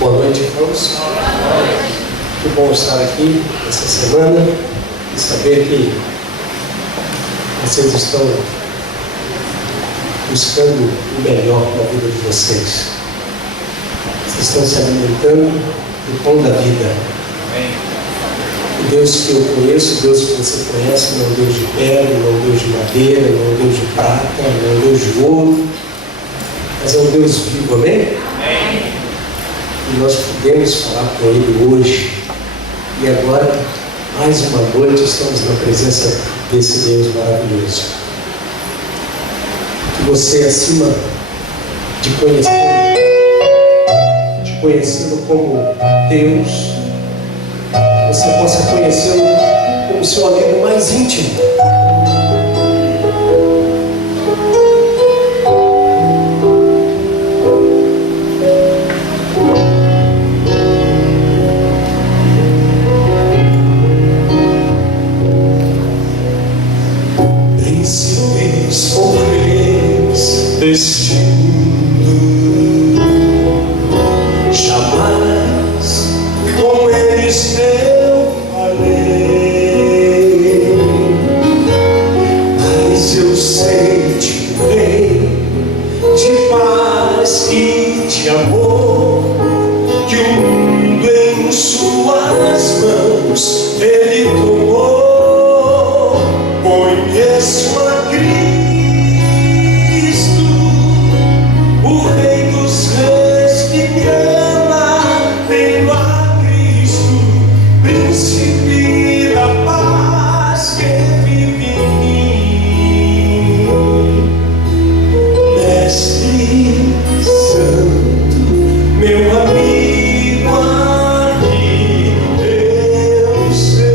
Boa noite, irmãos. Que bom estar aqui essa semana e saber que vocês estão buscando o melhor na vida de vocês. Vocês estão se alimentando do pão da vida. O Deus que eu conheço, o Deus que você conhece, não é um Deus de pedra, não é um Deus de madeira, não é um Deus de prata, não é um Deus de ouro, mas é um Deus vivo, amém? E nós podemos falar com Ele hoje. E agora, mais uma noite, estamos na presença desse Deus maravilhoso. Que você, acima de conhecê-lo como Deus, você possa conhecê-lo como seu amigo mais íntimo. Príncipes ou reis deste mundo, jamais com eles eu falei, mas eu sei de bem, de paz e de amor, que o mundo em suas mãos Ele tomou. Conheço a Cristo, o Rei dos Reis que me ama. Tenho a Cristo, Príncipe da paz que vive em mim. Mestre Santo, meu amigo aqui, eu sei.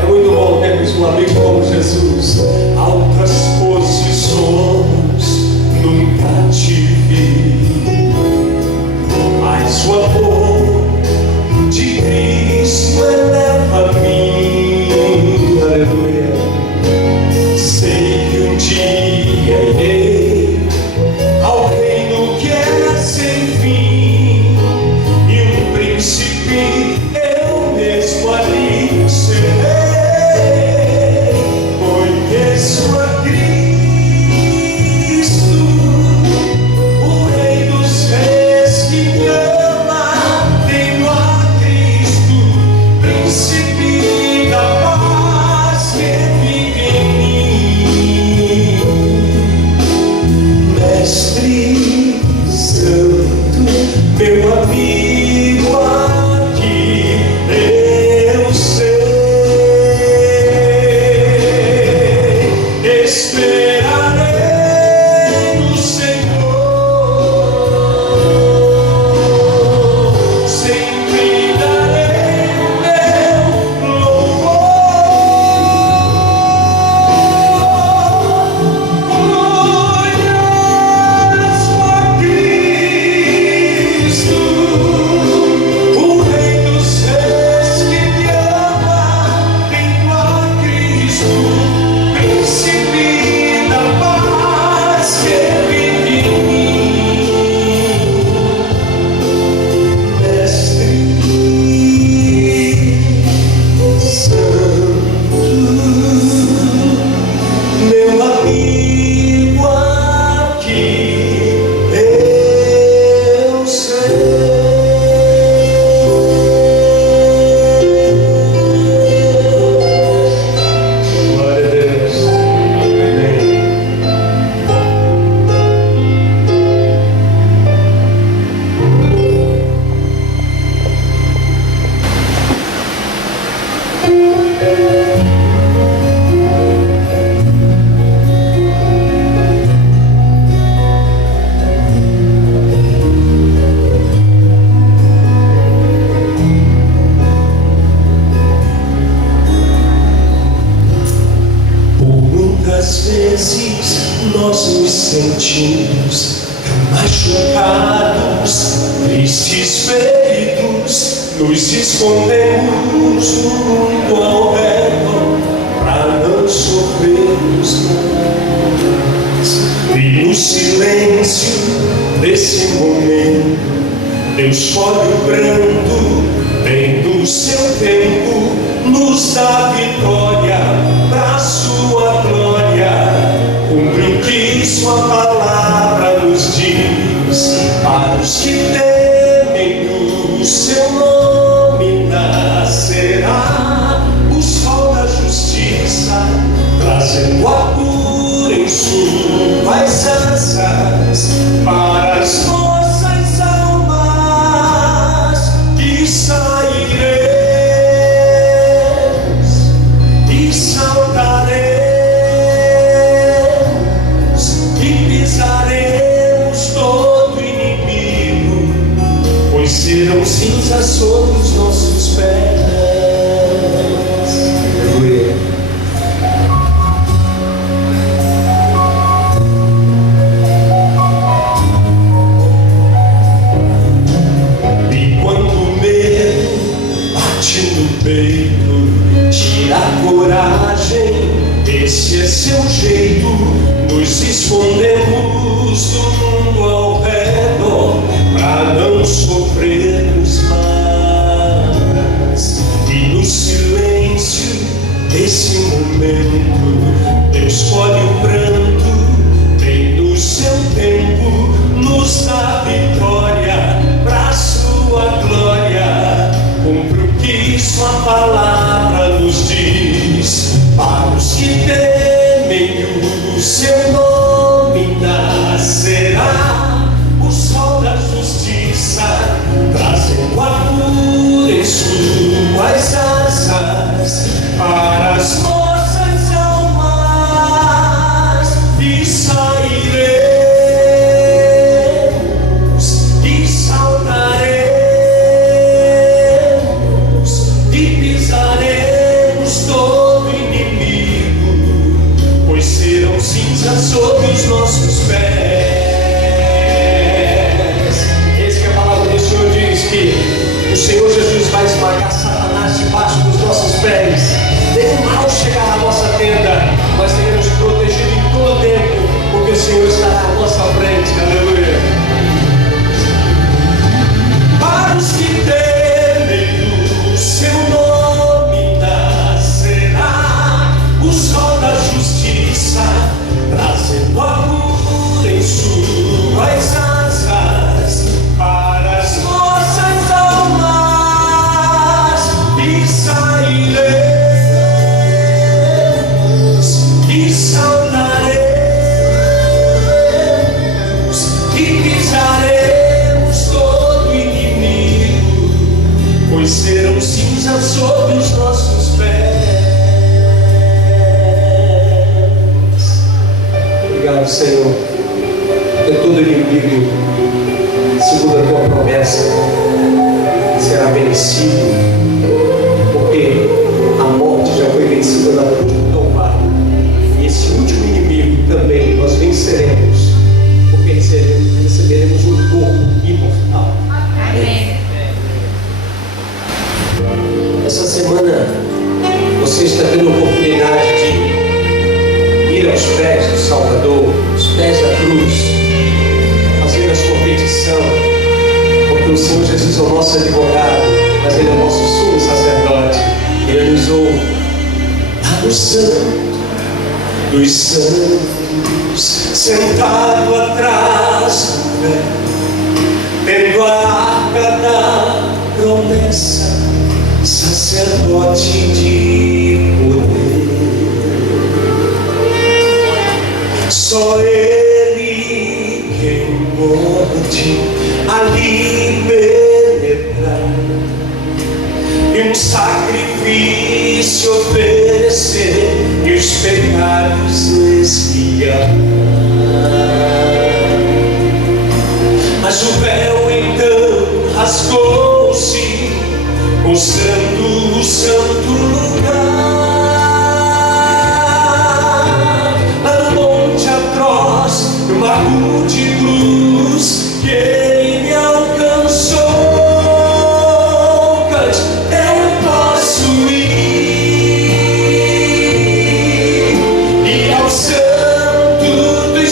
É muito bom termos um amigo como Jesus. Altas posições nunca tive, mas o amor de Cristo eleva-me. Aleluia. Sei que um dia irei ao reino que é sem fim, e um príncipe eu mesmo ali serei. Conheço a Cristo, o Rei dos Reis que me ama. Tenho a Cristo, Príncipe da paz que vive em mim. Mestre Santo, meu amigo aqui, eu sei. Esperarei no Senhor, sempre darei o meu louvor. Conheço a Cristo, o Rei dos Reis que me ama. Tenho a Cristo, Príncipe da paz que vive em mim. Mestre Santo, meu amigo aqui, eu sei. Glória a Deus. Amém. Por muitas vezes nós nos sentimos tão machucados, tristes, feridos, nos escondemos no mundo ao redor pra não sofrermos mais. E no silêncio silêncio desse momento, Deus colhe o pranto, vem do seu tempo, nos dá vitória pra sua glória. Cumpre o que sua palavra nos diz, para os que temem o seu nome nascerá o sol da justiça, trazendo a cura em suas asas para as nossas almas. E sairemos e saltaremos e pisaremos todo inimigo, pois serão cinzas sobre os nossos pés. Aleluia. Tira a coragem, esse é seu jeito. Nos escondemos do mundo ao redor pra não sofrermos mais. E no silêncio desse momento, Deus colhe o pranto, vem do seu tempo, nos dá vitória pra sua glória. Cumpre o que sua palavra nos diz, para os que temem o seu nome nascerá o sol da justiça, trazendo a cura em suas asas para as nossas almas. E sairemos e saltaremos e pisaremos todo inimigo, pois serão cinzas sobre os nossos pés. Eis que a palavra do Senhor diz que o Senhor Jesus vai esmagar Satanás debaixo dos nossos pés. Nenhum mal chegará à nossa tenda, nós seremos protegidos em todo tempo, porque o Senhor estará à nossa frente. Aleluia. Para os que temem o seu nome nascerá o sol da justiça, trazendo a cura em suas asas para as nossas almas. E sairemos e saltaremos e pisaremos todo inimigo, pois serão cinzas sobre os nossos pés. Obrigado, Senhor, que todo inimigo, segundo a tua promessa, será vencido, porque a morte já foi vencida na cruz do Calvário. E esse último inimigo também nós venceremos, porque receberemos um corpo imortal. Amém. Essa semana você está tendo a oportunidade de ir aos pés do Salvador, aos pés da cruz, fazer a sua petição, porque o Senhor Jesus é o nosso advogado, mas Ele é o nosso sumo sacerdote. Ele nos ouve lá no santo dos santos, sentado atrás do véu, tendo a arca da promessa, sacerdote de poder. Só Ele quem pode ali penetrar e um sacrifício oferecer e os pecados expiar. Mas o véu então rasgou-se, mostrando o santo lugar. Lá no monte atroz, numa rude cruz, que Ele me alcançou. Cante, eu posso ir ao santo dos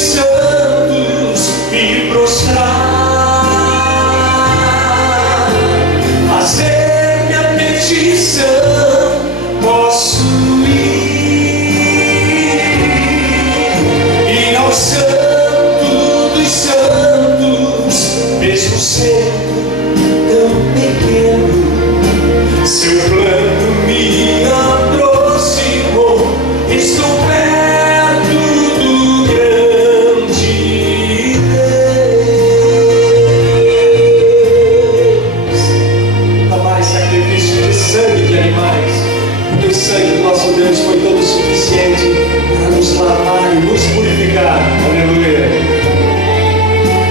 nos lavar e nos purificar. Aleluia.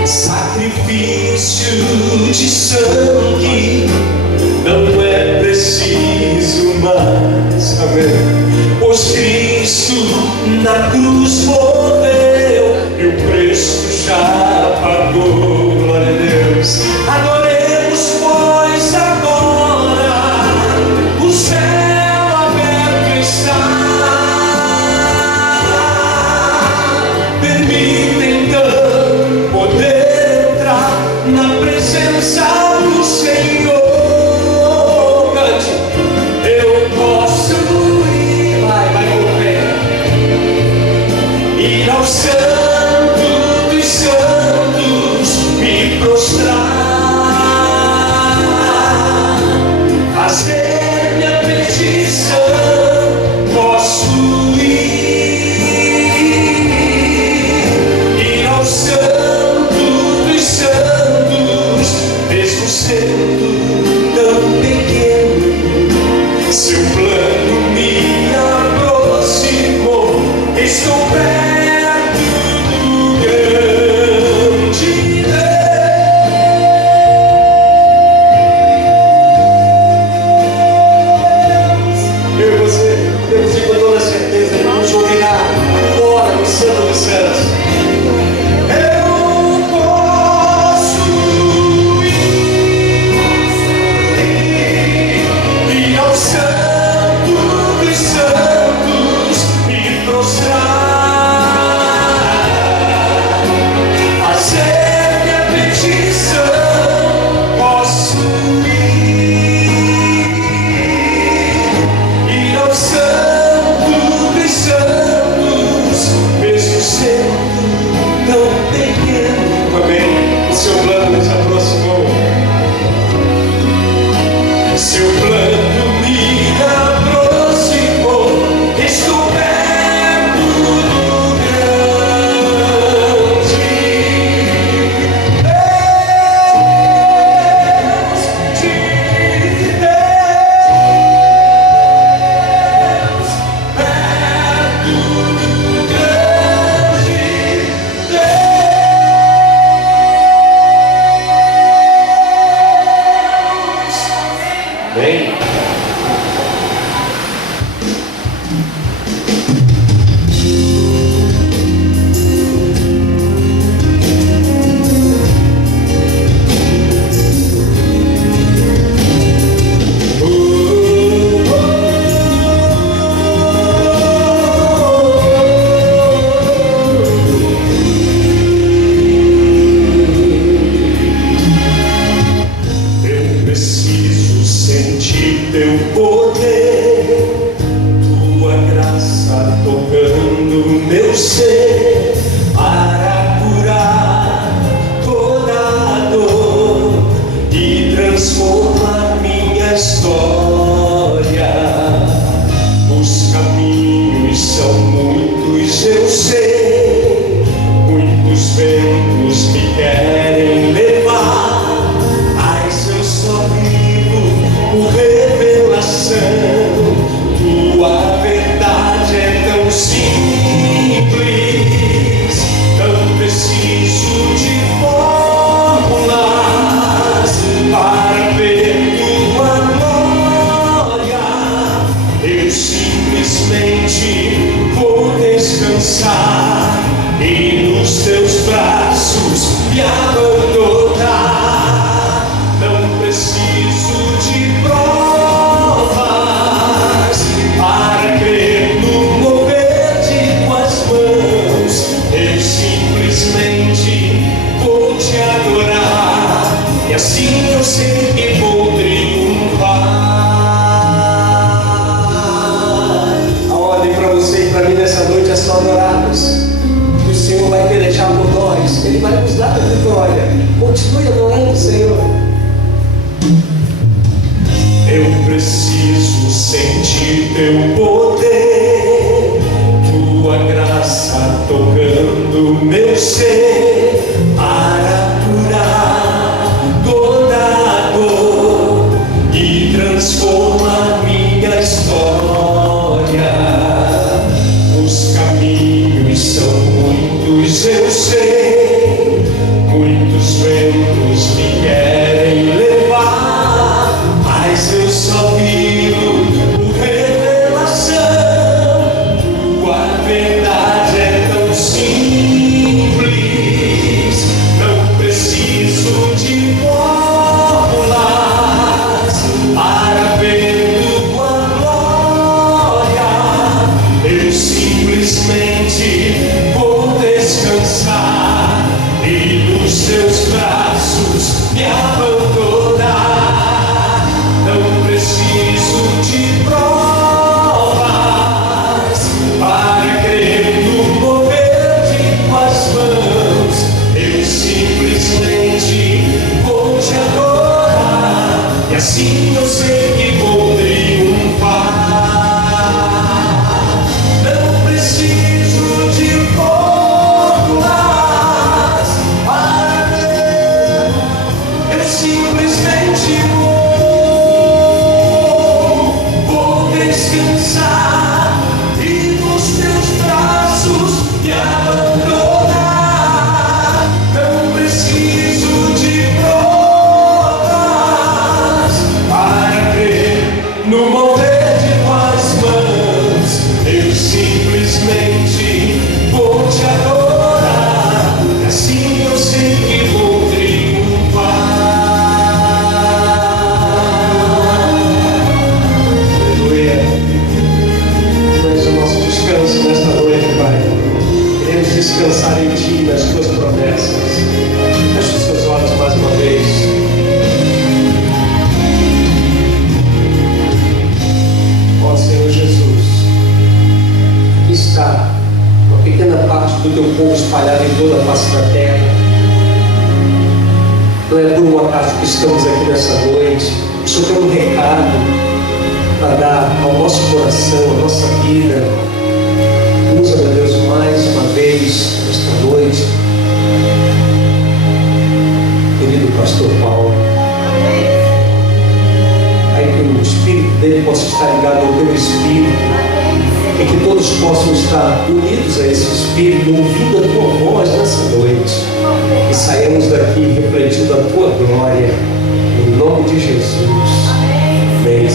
Sacrifício de sangue não é preciso mais. Amém. Pois Cristo na cruz morreu e o preço já pagou. Glória a Deus. Adoremos, pois, agora o céu aberto está. Permita então poder entrar na presença do Senhor. Cante. Eu posso ir, vai correr, ir ao Santo dos Santos, me prostrar, fazer minha petição. Posso ir ao Santo dos Santos, mesmo sendo tão pequeno. Seu plano me aproximou, estou perto do grande Deus. Eu e você temos de com toda certeza que nos ouvirá fora do Santo dos Céus. Eu posso ir ao Santo dos Santos, me prostrar, fazer minha petição. Posso ir ao Santo dos Santos, mesmo sendo tão pequeno. Amém. O seu plano nos aproximou. Seu plano me aproximou, estou perto do grande Deus de Deus, perto do grande Deus. Bem. Eu preciso sentir teu poder, tua graça tocando meu ser, para curar toda a dor e transformar minha história. Os caminhos são muitos, eu sei, muitos ventos me querem levar, mas eu só vivo por revelação. Tua verdade é tão simples, não preciso de fórmulas para ver tua glória. Eu simplesmente vou descansar e nos teus braços me abandonar. Não preciso de provas para crer no mover de tuas mãos. Eu simplesmente vou te adorar, e assim eu sei que vou triunfar. A ordem para você e para mim nessa noite é só adorarmos. O Senhor vai pelejar por nós, Ele vai nos dar a vitória. Continue adorando o Senhor. Eu preciso sentir teu poder, tua graça tocando meu ser, para curar toda a dor e transformar minha história. Os caminhos São muitos, eu sei, muitos ventos me querem levar, mas eu só vivo por revelação. Tua verdade é tão simples, não preciso de fórmulas para ver tua glória. Eu simplesmente vou descansar e nos teus braços me abandonar. Não preciso de provas para crer no mover de tuas mãos. Eu simplesmente vou te adorar, e assim eu sei que vou triunfar. Não preciso de fórmulas para ver, eu simplesmente vou descansar e nos teus braços me abandonar. Não preciso de provas para crer no mover de tuas mãos. Eu simplesmente vou te adorar, e assim eu sei que vou triunfar. Aleluia. Mas o nosso descanso nesta noite, Pai, queremos descansar em Ti, nas Tuas promessas. Feche os seus olhos mais uma vez. Ó Senhor Jesus, aqui está uma pequena parte do Teu povo espalhada em toda a face da terra. Não é por um acaso que estamos aqui nessa noite. O Senhor tem um recado para dar ao nosso coração, à nossa vida. Usa, meu Deus, mais uma vez esta noite, querido pastor Paulo. Aí que o espírito dele possa estar ligado ao teu espírito, e que todos possam estar unidos a esse espírito, ouvindo a tua voz nessa noite, e saímos daqui refletindo a tua glória, em nome de Jesus. Amém.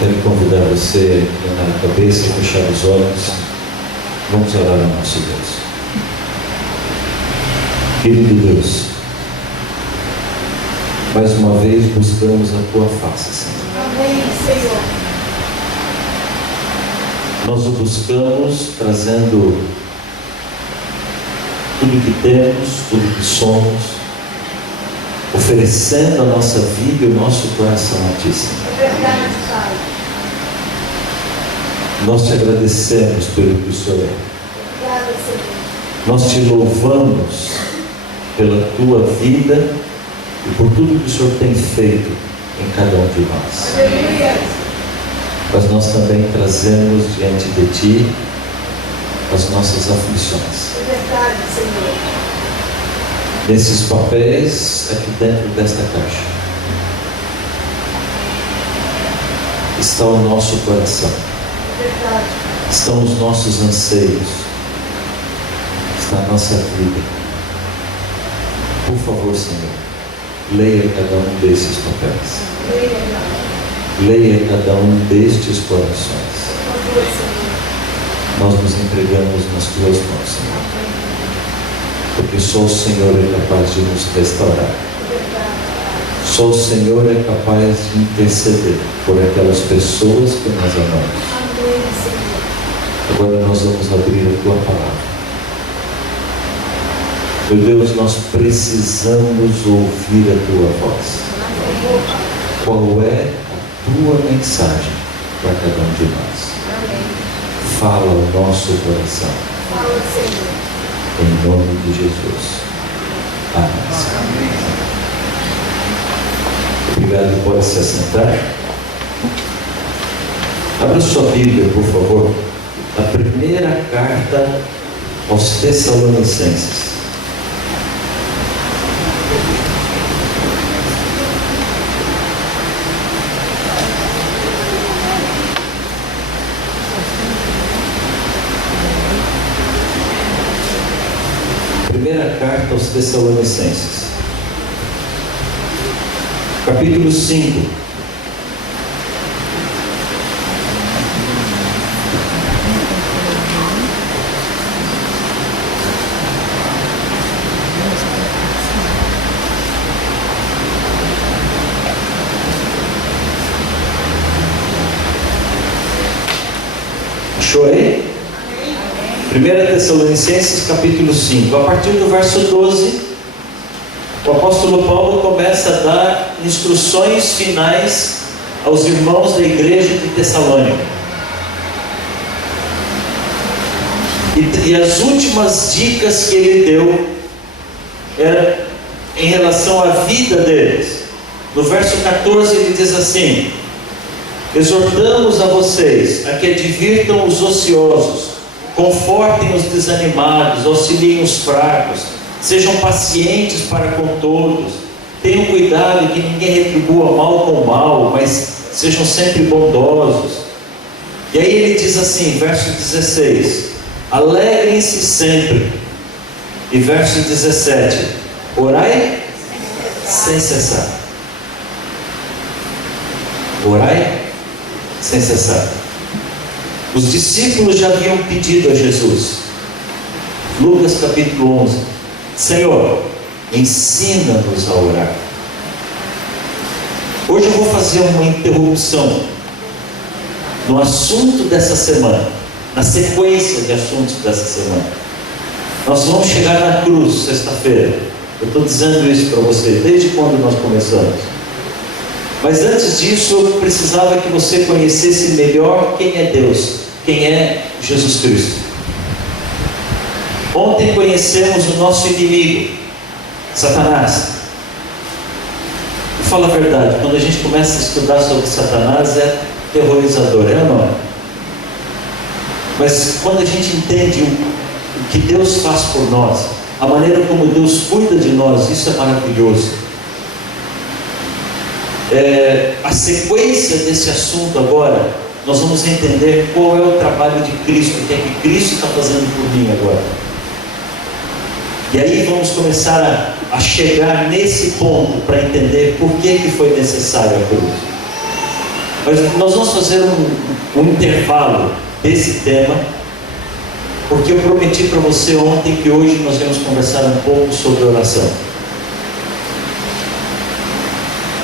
Quero convidar você a levantar a cabeça e fechar os olhos. Vamos orar ao nosso Deus. Querido Deus, mais uma vez buscamos a Tua face, Senhor. Amém, Senhor. Nós o buscamos trazendo tudo que temos, tudo que somos, oferecendo a nossa vida e o nosso coração a Ti, Senhor. É verdade, Pai. Nós te agradecemos pelo que o Senhor é. Obrigada, Senhor. Nós te louvamos pela Tua vida e por tudo que o Senhor tem feito em cada um de nós. Aleluia. Mas nós também trazemos diante de Ti as nossas aflições. É verdade, Senhor. Nesses papéis aqui dentro desta caixa está o nosso coração, É verdade. estão os nossos anseios, está a nossa vida. Por favor, Senhor, leia cada um desses papéis, leia cada um destes corações. Por favor, Senhor. Nós nos entregamos nas Tuas mãos, Senhor, porque só o Senhor é capaz de nos restaurar. É verdade. Só o Senhor é capaz de interceder por aquelas pessoas que nós amamos. Amém, Senhor. Agora nós vamos abrir a Tua palavra. Meu Deus, nós precisamos ouvir a Tua voz. Qual é a Tua mensagem para cada um de nós? Amém. Fala ao nosso coração, Fala, Senhor. em nome de Jesus. Amém. Obrigado, pode se assentar. Abra sua Bíblia, por favor, a primeira carta aos Tessalonicenses. Primeira carta aos Tessalonicenses, capítulo 5. Achou aí? 1 Tessalonicenses capítulo 5, a partir do verso 12, o apóstolo Paulo começa a dar instruções finais aos irmãos da igreja de Tessalônica. E as últimas dicas que ele deu eram em relação à vida deles. No verso 14 ele diz assim: exortamos a vocês a que advirtam os ociosos, confortem os desanimados, auxiliem os fracos, sejam pacientes para com todos, tenham cuidado que ninguém retribua mal com mal, mas sejam sempre bondosos. E aí ele diz assim, verso 16: alegrem-se sempre. E verso 17: orai sem cessar. Orai sem cessar. Os discípulos já haviam pedido a Jesus, Lucas capítulo 11: Senhor, ensina-nos a orar. Hoje eu vou fazer uma interrupção no assunto dessa semana, na sequência de assuntos dessa semana. Nós vamos chegar na cruz sexta-feira. Eu estou dizendo isso para você desde quando nós começamos. Mas antes disso, eu precisava que você conhecesse melhor quem é Deus, quem é Jesus Cristo. Ontem conhecemos o nosso inimigo, Satanás. E fala a verdade, quando a gente começa a estudar sobre Satanás, é terrorizador, é ou não é? Mas quando a gente entende o que Deus faz por nós, a maneira como Deus cuida de nós, isso é maravilhoso. A sequência desse assunto agora, nós vamos entender qual é o trabalho de Cristo, o que é que Cristo está fazendo por mim agora. E aí vamos começar a chegar nesse ponto para entender por que foi necessário a cruz. Mas nós vamos fazer um intervalo desse tema, porque eu prometi para você ontem que hoje nós vamos conversar um pouco sobre oração.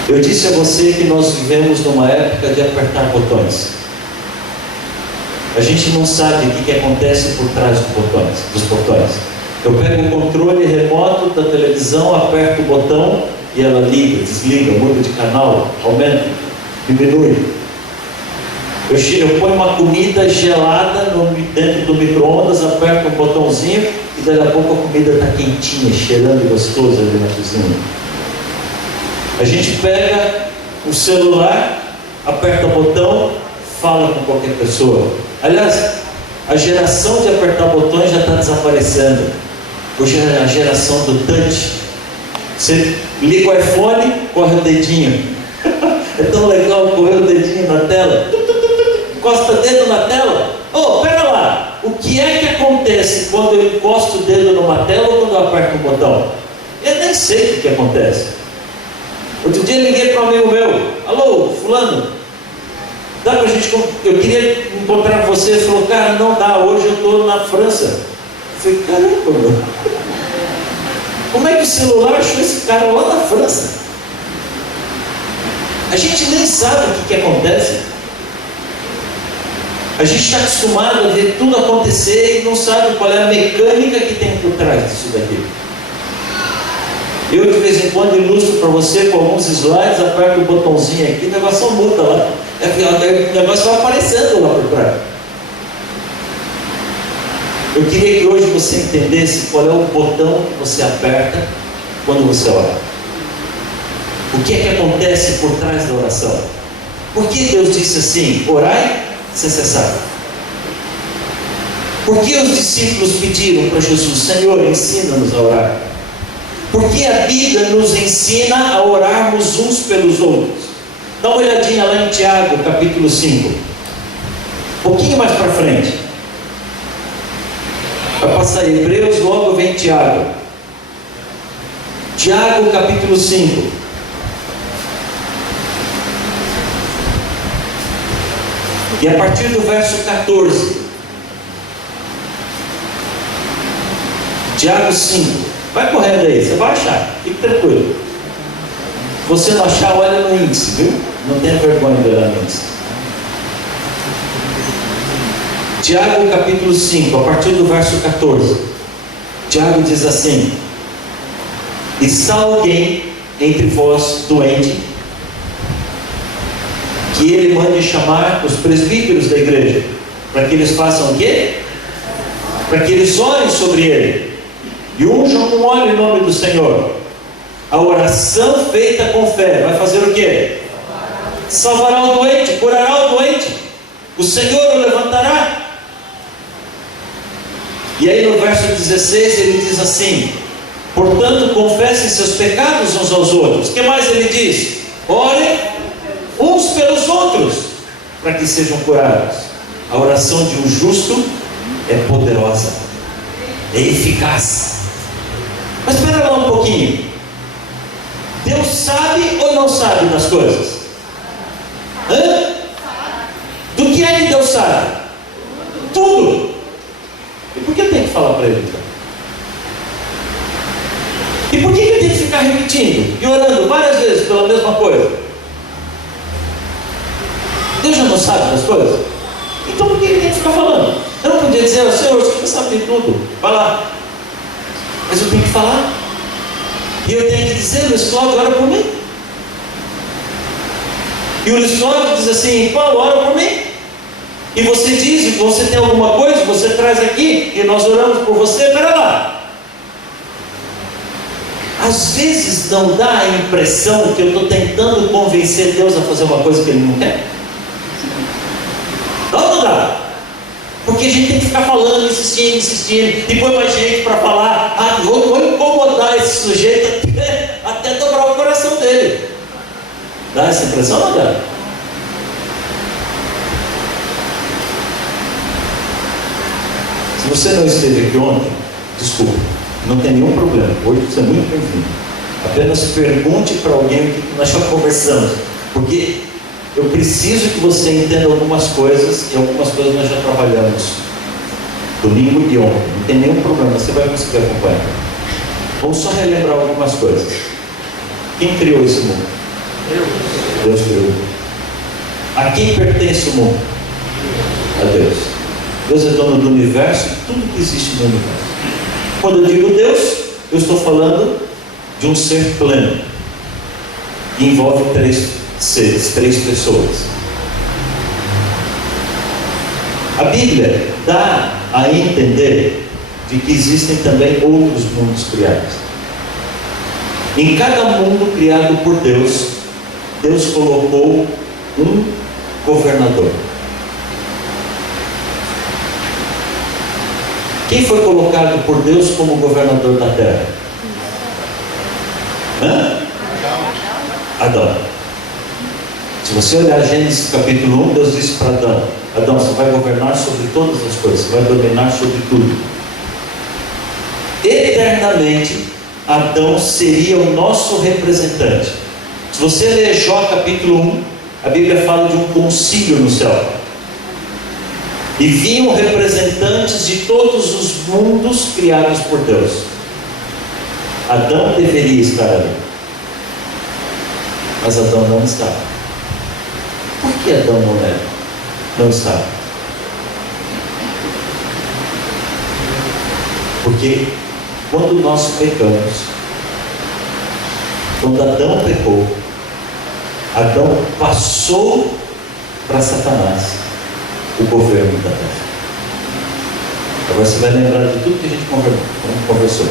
Eu disse a você que nós vivemos numa época de apertar botões. A gente não sabe o que acontece por trás dos botões. Eu pego o controle remoto da televisão, aperto o botão e ela liga, desliga, muda de canal, aumenta, diminui. Eu ponho uma comida gelada dentro do micro-ondas, aperto um botãozinho e daqui a pouco a comida está quentinha, cheirando gostoso ali na cozinha. A gente pega o celular, aperta o botão, fala com qualquer pessoa. Aliás, a geração de apertar botões já está desaparecendo. Hoje é a geração do touch. Você liga o iPhone, corre o dedinho. É tão legal correr o dedinho na tela. Encosta o dedo na tela. Pera lá, o que é que acontece quando eu encosto o dedo numa tela ou quando eu aperto o botão? Eu nem sei o que acontece. Outro dia liguei para um amigo meu: alô, fulano, dá pra gente, eu queria encontrar você. Ele falou: cara, não dá, hoje eu estou na França. Eu falei: caramba, meu, como é que o celular achou esse cara lá na França? A gente nem sabe o que acontece. A gente está acostumado a ver tudo acontecer e não sabe qual é a mecânica que tem por trás disso daqui. Eu de vez em quando ilustro para você com alguns slides, aperto o botãozinho aqui, o negócio muda lá. O negócio vai aparecendo lá por trás. Eu queria que hoje você entendesse qual é o botão que você aperta quando você ora. O que é que acontece por trás da oração? Por que Deus disse assim: orai sem cessar? Por que os discípulos pediram para Jesus: Senhor, ensina-nos a orar? Porque a Bíblia nos ensina a orarmos uns pelos outros. Dá uma olhadinha lá em Tiago, capítulo 5. Um pouquinho mais para frente. Vai passar Hebreus, logo vem Tiago. Tiago, capítulo 5. E a partir do verso 14. Tiago 5. Vai correndo aí, você vai achar. Fique tranquilo. Se você não achar, olha no índice, viu? Não tenha vergonha de olhar no índice. Tiago capítulo 5, a partir do verso 14. Tiago diz assim: está alguém entre vós doente, que ele mande chamar os presbíteros da igreja, para que eles façam o quê? Para que eles orem sobre ele e unjam com óleo em nome do Senhor. A oração feita com fé vai fazer o quê? Salvará o doente, curará o doente, o Senhor o levantará. E aí no verso 16 ele diz assim: portanto confessem seus pecados uns aos outros. O que mais ele diz? Orem uns pelos outros, para que sejam curados. A oração de um justo é poderosa, é eficaz. Mas espera lá um pouquinho. Deus sabe ou não sabe das coisas? Hã? Do que é que Deus sabe? Tudo. E por que tem que falar para ele então? E por que ele tem que ficar repetindo e orando várias vezes pela mesma coisa? Deus já não sabe das coisas? Então por que ele tem que ficar falando? Eu não podia dizer: Senhor, você sabe de tudo, vai lá. Mas eu tenho que falar. E eu tenho que dizer: Luiz Cláudio, ora por mim. E o Luiz Cláudio diz assim: Paulo, ora por mim. E você diz, e você tem alguma coisa, você traz aqui, e nós oramos por você. Espera lá. Às vezes não dá a impressão que eu estou tentando convencer Deus a fazer uma coisa que Ele não quer? Não dá. Porque a gente tem que ficar falando, insistindo, e põe mais gente para falar. Ah, vou incomodar esse sujeito até dobrar o coração dele. Dá essa impressão, não dá? Se você não esteve aqui ontem, desculpa, não tem nenhum problema. Hoje você é muito bem-vindo. Apenas pergunte para alguém o que nós já conversamos, porque eu preciso que você entenda algumas coisas, e algumas coisas nós já trabalhamos domingo e ontem. Não tem nenhum problema, você vai conseguir acompanhar. Vamos só relembrar algumas coisas. Quem criou esse mundo? Deus criou. A quem pertence o mundo? A Deus. Deus é dono do universo e tudo que existe no universo. Quando eu digo Deus, eu estou falando de um ser pleno, que envolve três seres, três pessoas. A Bíblia dá a entender de que existem também outros mundos criados. Em cada mundo criado por Deus, Deus colocou um governador. Quem foi colocado por Deus como governador da terra? Adão. Se você olhar Gênesis capítulo 1, Deus disse para Adão: Adão, você vai governar sobre todas as coisas, você vai dominar sobre tudo. Eternamente, Adão seria o nosso representante. Se você ler Jó capítulo 1, a Bíblia fala de um concílio no céu. E vinham representantes de todos os mundos criados por Deus. Adão deveria estar ali, mas Adão não estava. Por que Adão não estava? Porque quando nós pecamos, quando Adão pecou, Adão passou para Satanás o governo da terra. Agora você vai lembrar de tudo que a gente conversou.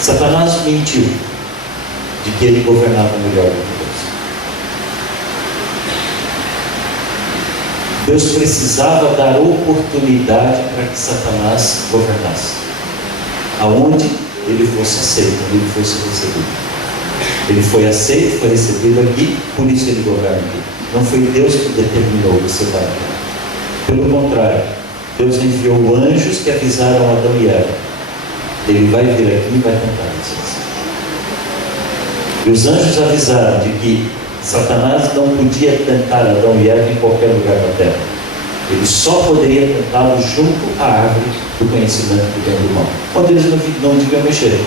Satanás mentiu de que ele governava melhor do que Deus precisava dar oportunidade para que Satanás governasse. Aonde ele fosse aceito, onde ele fosse recebido. Ele foi aceito, foi recebido aqui, por isso ele governa aqui. Não foi Deus que determinou você para aqui. Pelo contrário, Deus enviou anjos que avisaram Adão e Eva. Ele vai vir aqui e vai tentar vocês. E os anjos avisaram de que Satanás não podia tentar Adão e Eva em qualquer lugar da terra. Ele só poderia tentá-lo junto à árvore do conhecimento do bem e do mal, onde eles não deviam mexer.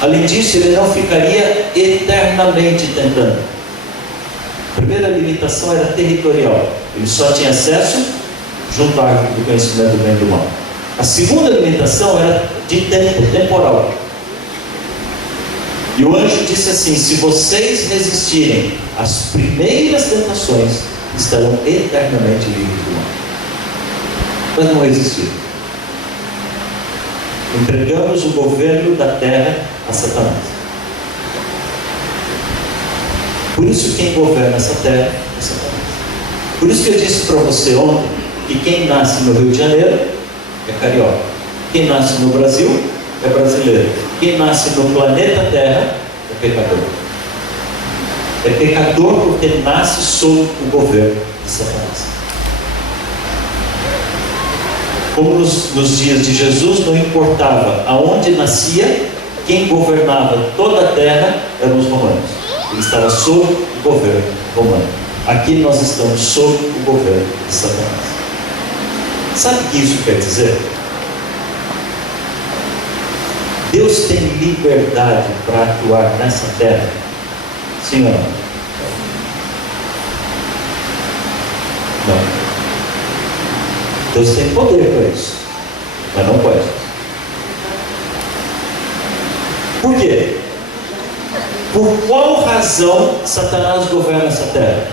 Além disso, ele não ficaria eternamente tentando. A primeira limitação era territorial. Ele só tinha acesso junto à árvore do conhecimento do bem e do mal. A segunda limitação era de tempo, temporal. E o anjo disse assim: se vocês resistirem às primeiras tentações, estarão eternamente livres do mal. Mas não resistiram. Entregamos o governo da terra a Satanás. Por isso quem governa essa terra é Satanás. Por isso que eu disse para você ontem que quem nasce no Rio de Janeiro é carioca. Quem nasce no Brasil é brasileiro. Quem nasce no planeta Terra é pecador. É pecador porque nasce sob o governo de Satanás. Como nos dias de Jesus, não importava aonde nascia, quem governava toda a terra eram os romanos. Ele estava sob o governo romano. Aqui nós estamos sob o governo de Satanás. Sabe o que isso quer dizer? Deus tem liberdade para atuar nessa terra? Sim ou não? Não. Deus tem poder para isso, mas não pode. Por quê? Por qual razão Satanás governa essa terra?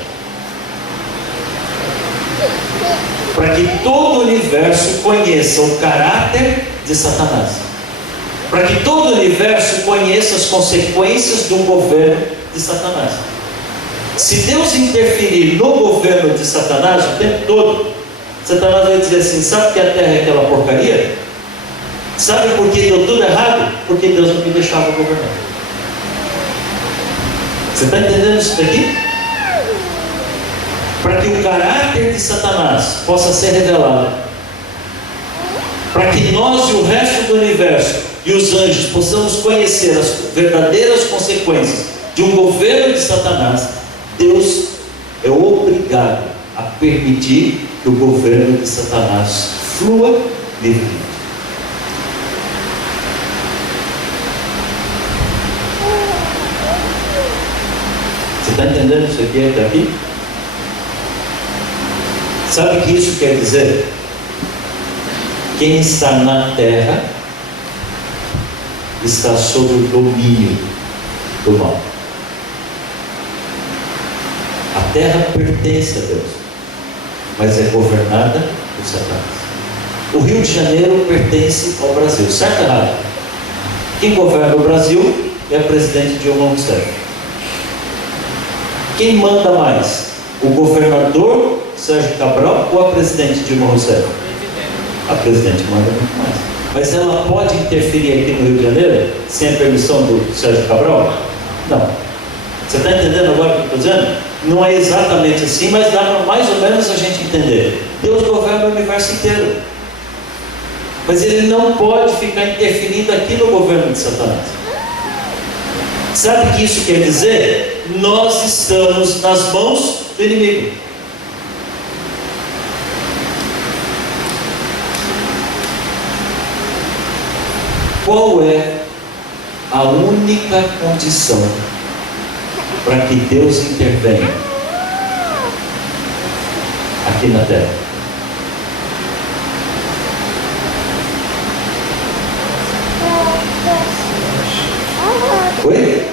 Para que todo o universo conheça o caráter de Satanás. Para que todo o universo conheça as consequências do governo de Satanás. Se Deus interferir no governo de Satanás o tempo todo, Satanás vai dizer assim: sabe que a terra é aquela porcaria? Sabe por que deu tudo errado? Porque Deus não me deixava governar. Você está entendendo isso daqui? Para que o caráter de Satanás possa ser revelado, para que nós e o resto do universo e os anjos possamos conhecer as verdadeiras consequências de um governo de Satanás, Deus é obrigado a permitir que o governo de Satanás flua livremente. Você está entendendo isso aqui até aqui? Sabe o que isso quer dizer? Quem está na terra está sob o domínio do mal. A terra pertence a Deus, mas é governada por Satanás. O Rio de Janeiro pertence ao Brasil, certo ou errado? Quem governa o Brasil é o presidente Dilma Rousseff. Quem manda mais? O governador Sérgio Cabral ou a presidente Dilma Rousseff? A presidente manda muito mais. Mas ela pode interferir aqui no Rio de Janeiro sem a permissão do Sérgio Cabral? Não. Você está entendendo agora o que eu estou dizendo? Não é exatamente assim, mas dá para mais ou menos a gente entender. Deus governa o universo inteiro, mas Ele não pode ficar interferindo aqui no governo de Satanás. Sabe o que isso quer dizer? Nós estamos nas mãos do inimigo. Qual é a única condição para que Deus intervenha aqui na terra? Oi?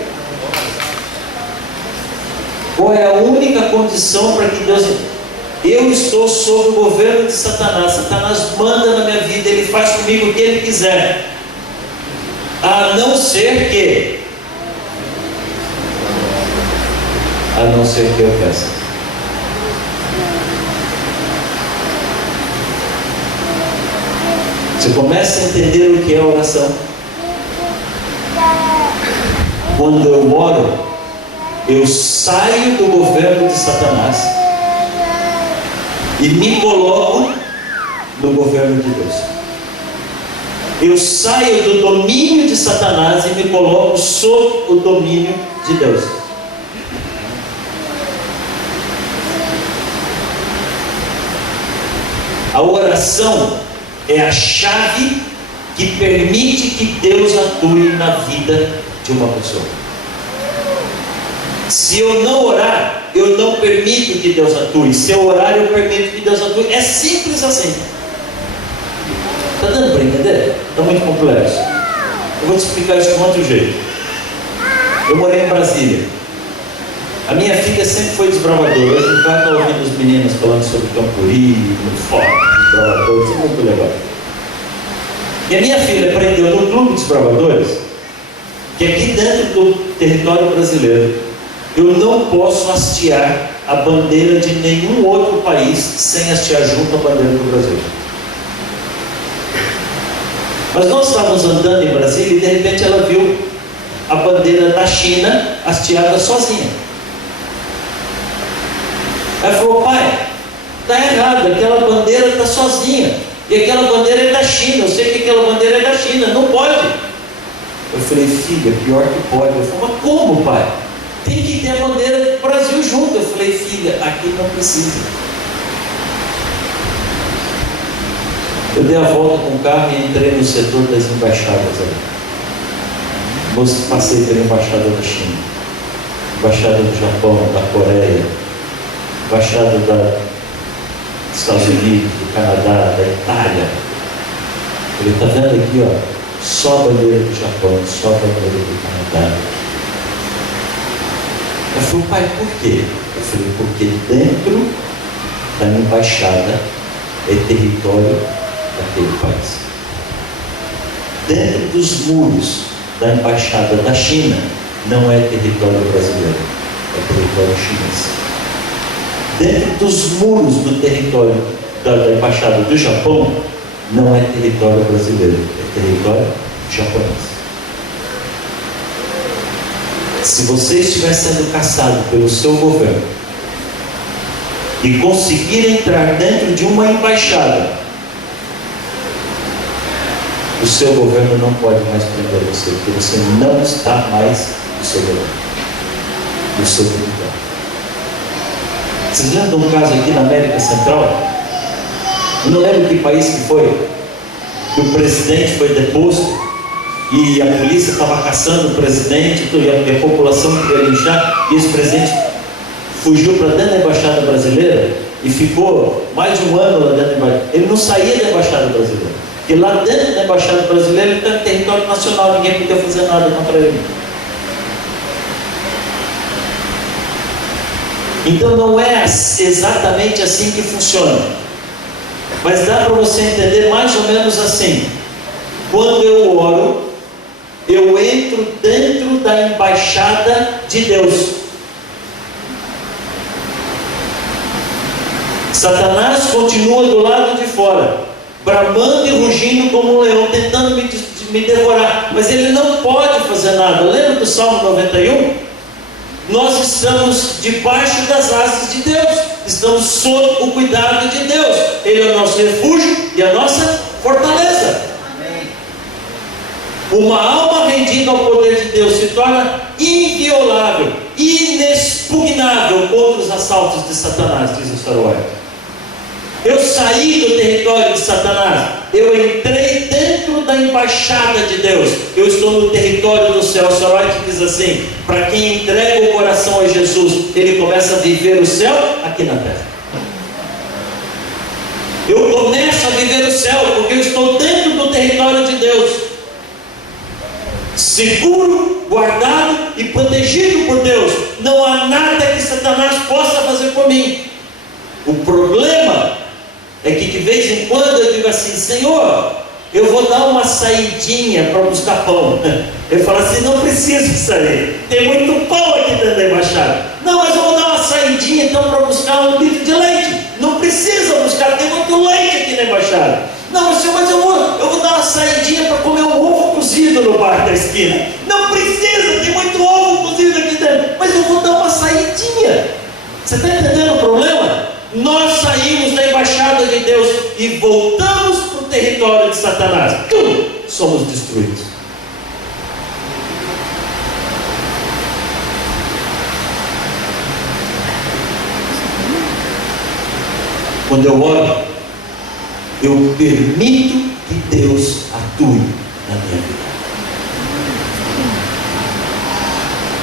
Qual é a única condição para que Deus... Eu estou sob o governo de Satanás. Satanás manda na minha vida, ele faz comigo o que ele quiser, a não ser que eu peça. Você começa a entender o que é oração. Quando eu oro, eu saio do governo de Satanás e me coloco no governo de Deus. Eu saio do domínio de Satanás e me coloco sob o domínio de Deus. A oração é a chave que permite que Deus atue na vida de uma pessoa. Se eu não orar, eu não permito que Deus atue. Se eu orar, eu permito que Deus atue. É simples assim. Está dando para entender? Está muito complexo. Eu vou te explicar isso de um outro jeito. Eu morei em Brasília. A minha filha sempre foi desbravadora. Hoje em casa estou ouvindo os meninos falando sobre Campuri, muito forte, desbravador, isso é muito legal. E a minha filha aprendeu no Clube de Desbravadores que aqui dentro do território brasileiro eu não posso hastear a bandeira de nenhum outro país sem hastear junto a bandeira do Brasil. Mas nós estávamos andando em Brasília e de repente ela viu a bandeira da China hasteada sozinha. Ela falou: pai, está errado, aquela bandeira está sozinha, e aquela bandeira é da China, eu sei que aquela bandeira é da China, não pode. Eu falei: filha, pior que pode. Ela falou: mas como, pai? Tem que ter a bandeira do Brasil junto. Eu falei: filha, aqui não precisa. Eu dei a volta com o carro e entrei no setor das embaixadas ali. Passei pela embaixada da China, embaixada do Japão, da Coreia, embaixada dos Estados Unidos, do Canadá, da Itália. Ele está vendo aqui, ó, só a bandeira do Japão, só a bandeira do Canadá. Eu falei: pai, por quê? Eu falei: porque dentro da embaixada é território daquele país. Dentro dos muros da embaixada da China não é território brasileiro, é território chinês. Dentro dos muros do território da embaixada do Japão não é território brasileiro, é território japonês. Se você estiver sendo caçado pelo seu governo e conseguir entrar dentro de uma embaixada, o seu governo não pode mais prender você, porque você não está mais no seu governo, no seu território. Vocês lembram de um caso aqui na América Central? Eu não lembro que país que foi, que o presidente foi deposto e a polícia estava caçando o presidente e a população queria linchar, e esse presidente fugiu para dentro da embaixada brasileira e ficou mais de um ano lá dentro da embaixada. Ele não saía da embaixada brasileira, porque lá dentro da embaixada brasileira ele está em território nacional, ninguém podia fazer nada contra ele. Então não é exatamente assim que funciona, mas dá para você entender mais ou menos assim. Quando eu oro, eu entro dentro da embaixada de Deus. Satanás continua do lado de fora, bramando e rugindo como um leão, tentando me devorar, mas ele não pode fazer nada. Lembra do Salmo 91? Nós estamos debaixo das asas de Deus, estamos sob o cuidado de Deus. Ele é o nosso refúgio e a nossa fortaleza. Uma alma rendida ao poder de Deus se torna inviolável, inexpugnável contra os assaltos de Satanás, diz o Saroé. Eu saí do território de Satanás, eu entrei dentro da embaixada de Deus, eu estou no território do céu. O Saroé diz assim: para quem entrega o coração a Jesus, ele começa a viver o céu aqui na terra. Eu começo a viver o céu porque eu estou dentro do território de Deus, seguro, guardado e protegido por Deus. Não há nada que Satanás possa fazer por mim. O problema é que de vez em quando eu digo assim: Senhor, eu vou dar uma saidinha para buscar pão. Ele fala assim: não preciso sair, tem muito pão aqui dentro da embaixada. Não, mas eu vou dar uma saidinha então para buscar um litro de leite. Não precisa buscar, tem muito leite aqui na embaixada. Não, senhor, mas eu vou dar uma saidinha para comer um ovo cozido no bar da esquina. Não precisa, tem muito ovo cozido aqui dentro. Mas eu vou dar uma saidinha. Você está entendendo o problema? Nós saímos da embaixada de Deus e voltamos para o território de Satanás. Somos destruídos. Quando eu oro, eu permito que Deus atue na minha vida.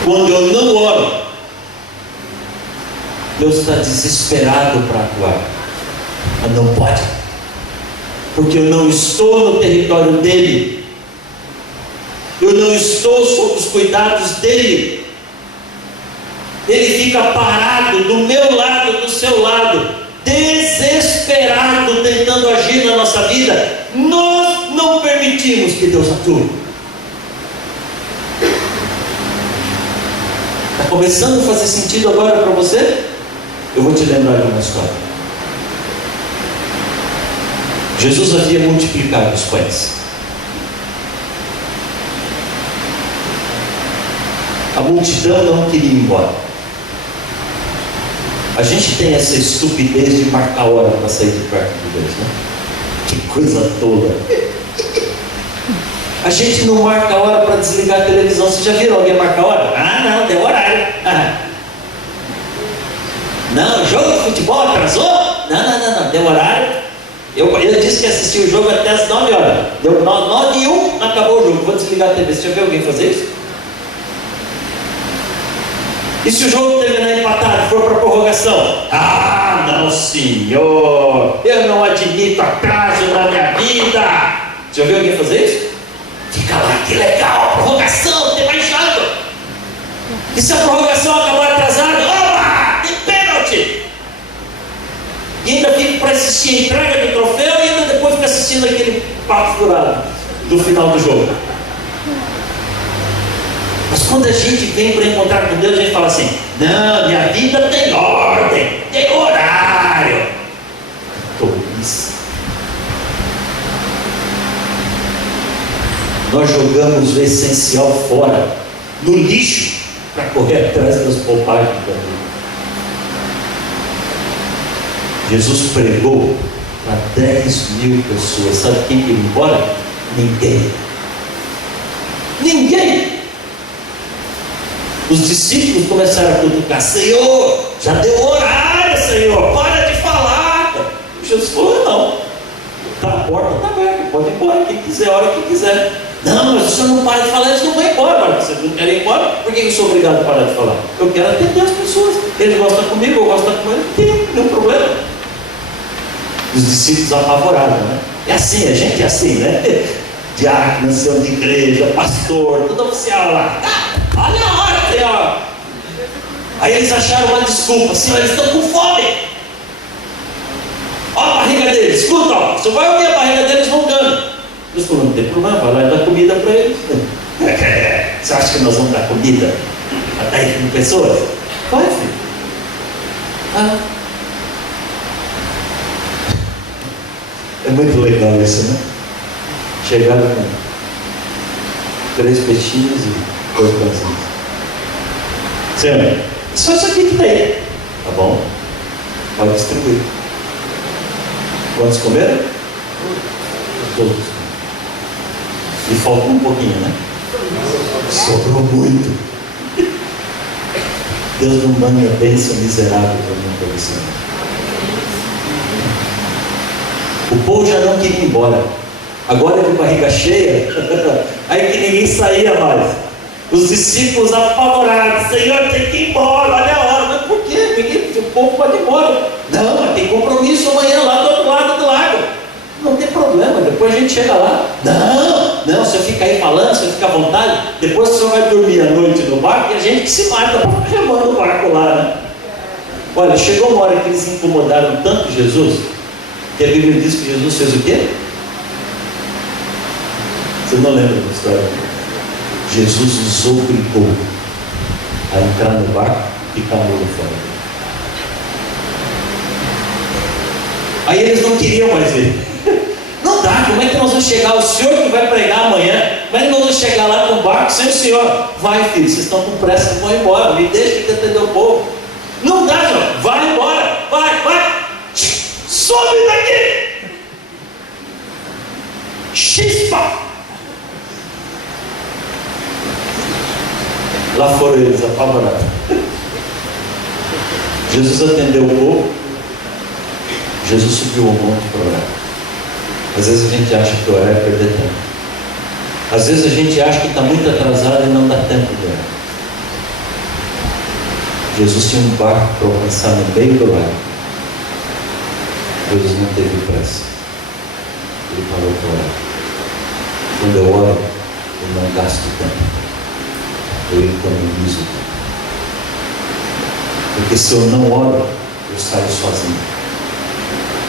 Quando eu não oro, Deus está desesperado para atuar, mas não pode, porque eu não estou no território dele, eu não estou sob os cuidados dele. Ele fica parado do meu lado, do seu lado, desesperado, tentando agir na nossa vida. Nós não permitimos que Deus atue. Está começando a fazer sentido agora para você? Eu vou te lembrar de uma história. Jesus havia multiplicado os pães. A multidão não queria ir embora. A gente tem essa estupidez de marcar hora para sair de perto de Deus, né? Que coisa tola. A gente não marca hora para desligar a televisão. Você já viu alguém marcar hora? Ah, não, deu horário. Não, jogo de futebol atrasou? Não, deu horário. Eu disse que assisti o jogo até as 9 horas. Deu 9h01, acabou o jogo. Vou desligar a TV. Você já viu alguém fazer isso? E se o jogo terminar empatado, for para prorrogação? Ah, não, senhor, eu não admito atraso na minha vida. Já viu alguém fazer isso? Fica lá, que legal, prorrogação, tem mais jogo. E se a prorrogação acabar atrasada? Opa, tem pênalti. E ainda fica para assistir a entrega do troféu e ainda depois fica assistindo aquele papo furado do final do jogo. Mas quando a gente vem para encontrar com Deus, a gente fala assim: não, minha vida tem ordem, tem horário. Tolice. Nós jogamos o essencial fora, no lixo, para correr atrás das bobagens da vida. Jesus pregou para 10.000 pessoas. Sabe quem ia embora? Ninguém. Os discípulos começaram a cutucar: Senhor, já deu horário, Senhor, para de falar. Jesus falou: não, a porta está aberta, pode ir embora, quem quiser, a hora que quiser. Não, mas o senhor não para de falar, eles não vão embora. Mas vocês não querem ir embora, por que eu sou obrigado a parar de falar? Eu quero atender as pessoas, eles gostam comigo, eu gosto com eles, não tem nenhum problema. Os discípulos apavorados, né? É assim, a gente é assim, né? Diácono, ancião de igreja, pastor, tudo oficial lá. Olha a hora, Senhor. Aí eles acharam uma desculpa: Senhor, eles estão com fome. Olha a barriga deles, escuta, ó, você vai ouvir a barriga deles roncando. Deus falou: não tem problema, vai lá e dá comida para eles. Você acha que nós vamos dar comida a 10.000 pessoas? Vai, filho. É muito legal isso, né? Chegaram com 3 peixinhos e 2 pãezinhos. Senhor, só isso aqui que tem. Tá bom, pode distribuir. Quantos comeram? Todos. E faltou um pouquinho, né? Sobrou muito. Deus não manda a bênção miserável para mim, para você. O povo já não queria ir embora. Agora de barriga cheia, aí que ninguém saía mais. Os discípulos apavorados: Senhor, tem que ir embora, olha a hora. Mas por quê? O povo pode ir embora. Não, mas tem compromisso amanhã lá do outro lado do lago. Não tem problema, depois a gente chega lá. Não, você fica aí falando, você fica à vontade. Depois você vai dormir à noite no barco e a gente que se mata para ficar remando o barco lá, né? Olha, chegou uma hora que eles incomodaram tanto Jesus, que a Bíblia diz que Jesus fez o quê? Você não lembra da história? Jesus os obrigou a entrar no barco e ficar no fora. Aí eles não queriam mais ver. Não chegar, o senhor que vai pregar amanhã, como é que nós vamos chegar lá com o barco sem o senhor? Vai, filho, vocês estão com pressa, vão embora, me deixa que atender o povo. Não dá, senhor, vai embora, vai, sobe daqui, chispa. Lá foram eles, apavorados. Jesus atendeu o povo, Jesus subiu ao monte para orar. Às vezes a gente acha que orar é perder tempo. Às vezes a gente acha que está muito atrasado e não dá tempo de orar. Jesus tinha um barco para alcançar no meio do lago. Jesus não teve pressa. Ele parou para orar. Quando eu oro, eu não gasto tempo. Eu economizo tempo. Porque se eu não oro, eu saio sozinho.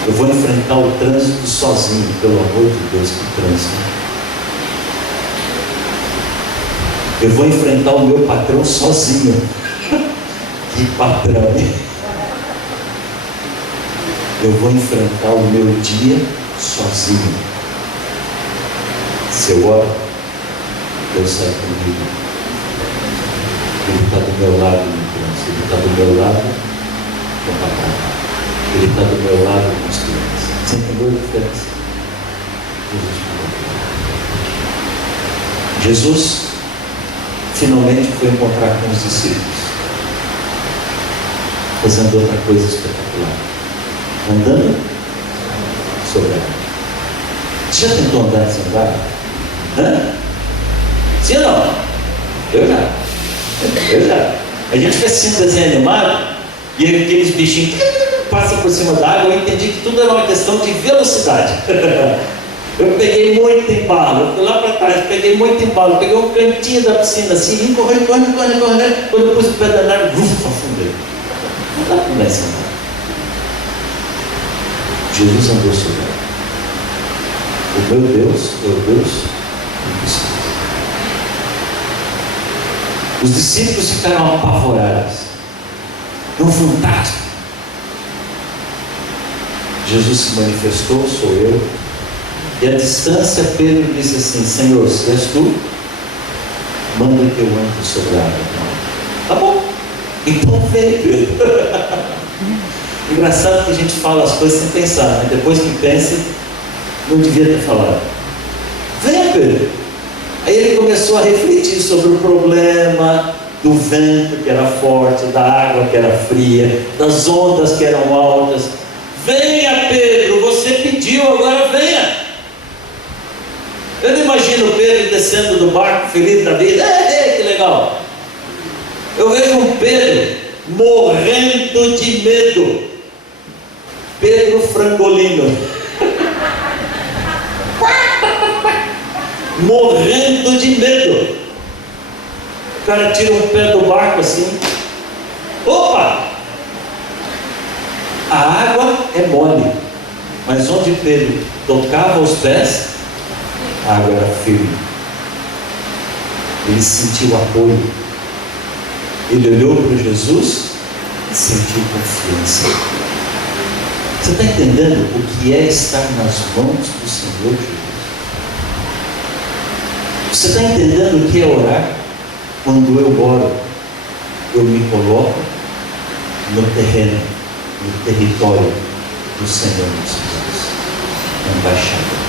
Eu vou enfrentar o trânsito sozinho, pelo amor de Deus, que trânsito. Eu vou enfrentar o meu patrão sozinho. Que patrão. Eu vou enfrentar o meu dia sozinho. Se eu oro, Deus sai comigo. Ele está do meu lado no trânsito. Ele está do meu lado no patrão. Ele está do meu lado com os clientes. Você entendeu a diferença? Jesus finalmente foi encontrar com os discípulos, fazendo outra coisa espetacular, andando sobre a água. Você já tentou andar sem água? Sim ou não? Eu já. A gente fica assistindo desenho animado e aqueles bichinhos passam por cima da água. Eu entendi que tudo era uma questão de velocidade. Eu peguei muito embalo, eu fui lá para trás, peguei muito embalo, peguei um cantinho da piscina assim, vim correndo. Quando eu pus o pé da água, afundei. Não dá para começar a andar. Jesus andou sobre a água. O meu Deus é o Deus impossível. Os discípulos ficaram apavorados. É um fantástico. Jesus se manifestou, sou eu. E à distância Pedro disse assim: Senhor, se és tu, manda que eu entre sobre a água. Tá bom, então vem, Pedro. Engraçado que a gente fala as coisas sem pensar, né? Depois que pensa, não devia ter falado. Venha, Pedro. Aí ele começou a refletir sobre o problema do vento que era forte, da água que era fria, das ondas que eram altas. Venha, Pedro, você pediu, agora venha. Eu não imagino Pedro descendo do barco feliz da vida. Que legal. Eu vejo um Pedro morrendo de medo. Pedro Frangolino. Morrendo de medo. O cara tira um pé do barco assim. Opa! A água é mole, mas onde Pedro tocava os pés, a água era firme. Ele sentiu apoio. Ele olhou para Jesus e sentiu confiança. Você está entendendo o que é estar nas mãos do Senhor Jesus? Você está entendendo o que é orar? Quando eu oro, eu me coloco no terreno, no território do Senhor Jesus, embaixador.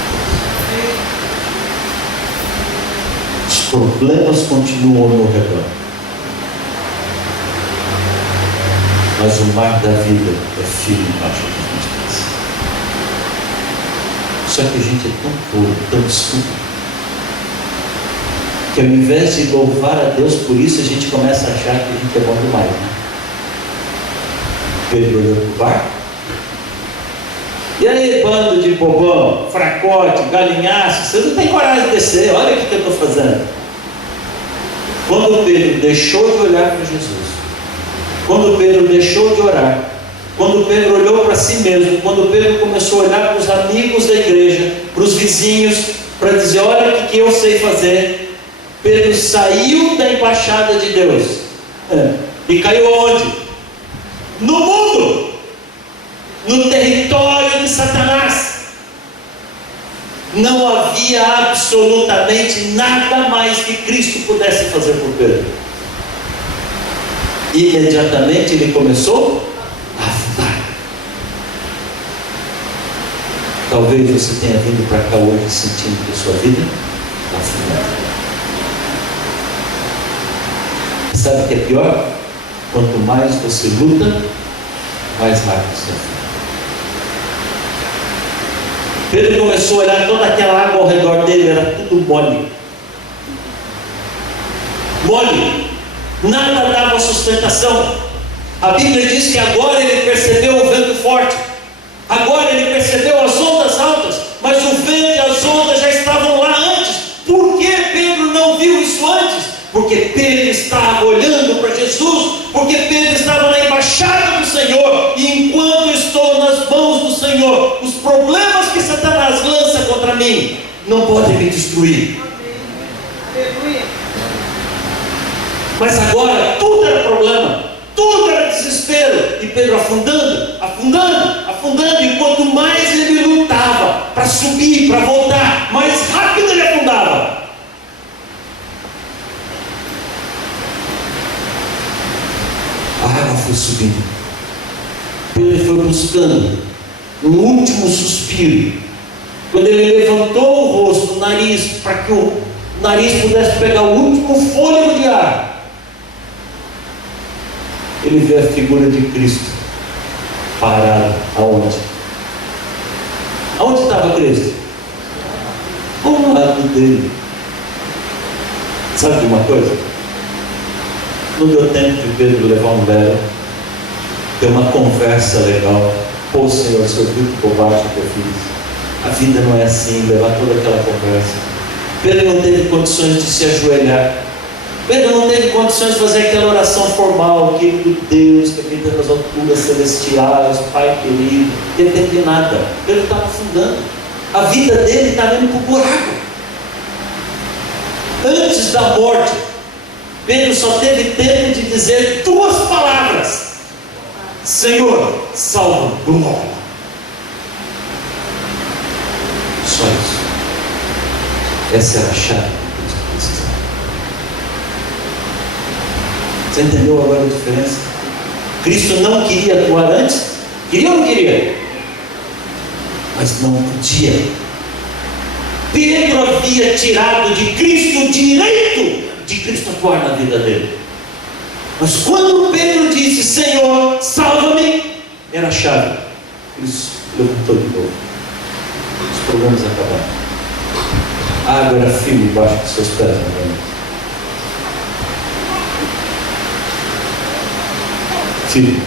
Os problemas continuam no redor, mas o mar da vida é firme embaixo dos meus pés. Só que a gente é tão tolo, tão estúpido, que ao invés de louvar a Deus por isso, a gente começa a achar que a gente é bom demais, né? Pedro olhou para o barco. E aí, bando de bobão, fracote, galinhaço, você não tem coragem de descer, olha o que eu estou fazendo. Quando Pedro deixou de olhar para Jesus, quando Pedro deixou de orar, quando Pedro olhou para si mesmo, quando Pedro começou a olhar para os amigos da igreja, para os vizinhos, para dizer, olha o que eu sei fazer, Pedro saiu da embaixada de Deus e caiu onde? No mundo, no território de Satanás. Não havia absolutamente nada mais que Cristo pudesse fazer por Pedro. Imediatamente ele começou a afundar. Talvez você tenha vindo para cá hoje sentindo que a sua vida está afundando. Sabe o que é pior? Quanto mais você luta, mais rápido você afunda. Pedro começou a olhar toda aquela água ao redor dele, era tudo mole. Mole. Nada dava sustentação. A Bíblia diz que agora ele percebeu o vento forte. Agora ele percebeu as ondas altas. Mas o vento e as ondas já estavam lá antes. Por que Pedro não viu isso antes? Porque Pedro estava olhando para Jesus. Porque Pedro estava na embaixada do Senhor. E enquanto estou nas mãos do Senhor, os problemas que Satanás lança contra mim não podem me destruir. Mas agora tudo era problema, tudo era desespero. E Pedro afundando, afundando, afundando. E quanto mais ele lutava para subir, para voltar, mais rápido ele afundava. A água foi subindo. Pedro foi buscando um último suspiro. Quando ele levantou o rosto, o nariz, para que o nariz pudesse pegar o último fôlego de ar, ele vê a figura de Cristo parado. Aonde? Aonde estava Cristo? Ao lado dele. Sabe de uma coisa? Não deu tempo de Pedro levar um velo, ter uma conversa legal. Pô, Senhor, o Senhor viu que bobagem que eu fiz. A vida não é assim, levar toda aquela conversa. Pedro não teve condições de se ajoelhar. Pedro não teve condições de fazer aquela oração formal, querido Deus, que habita nas alturas celestiais, Pai querido. Ele não teve nada. Pedro estava afundando. A vida dele estava indo para o buraco. Antes da morte, Pedro só teve tempo de dizer duas palavras: Senhor, salva do mal. Só isso. Essa era a chave que Cristo precisava. Você entendeu agora a diferença? Cristo não queria atuar antes? Queria ou não queria? Mas não podia. Pedro havia tirado de Cristo o direito de Cristo atuar na vida dele. Mas quando Pedro disse, Senhor, salva-me, era a chave. Cristo levantou de novo. Os problemas acabaram. A água era firme embaixo dos seus pés. Filho,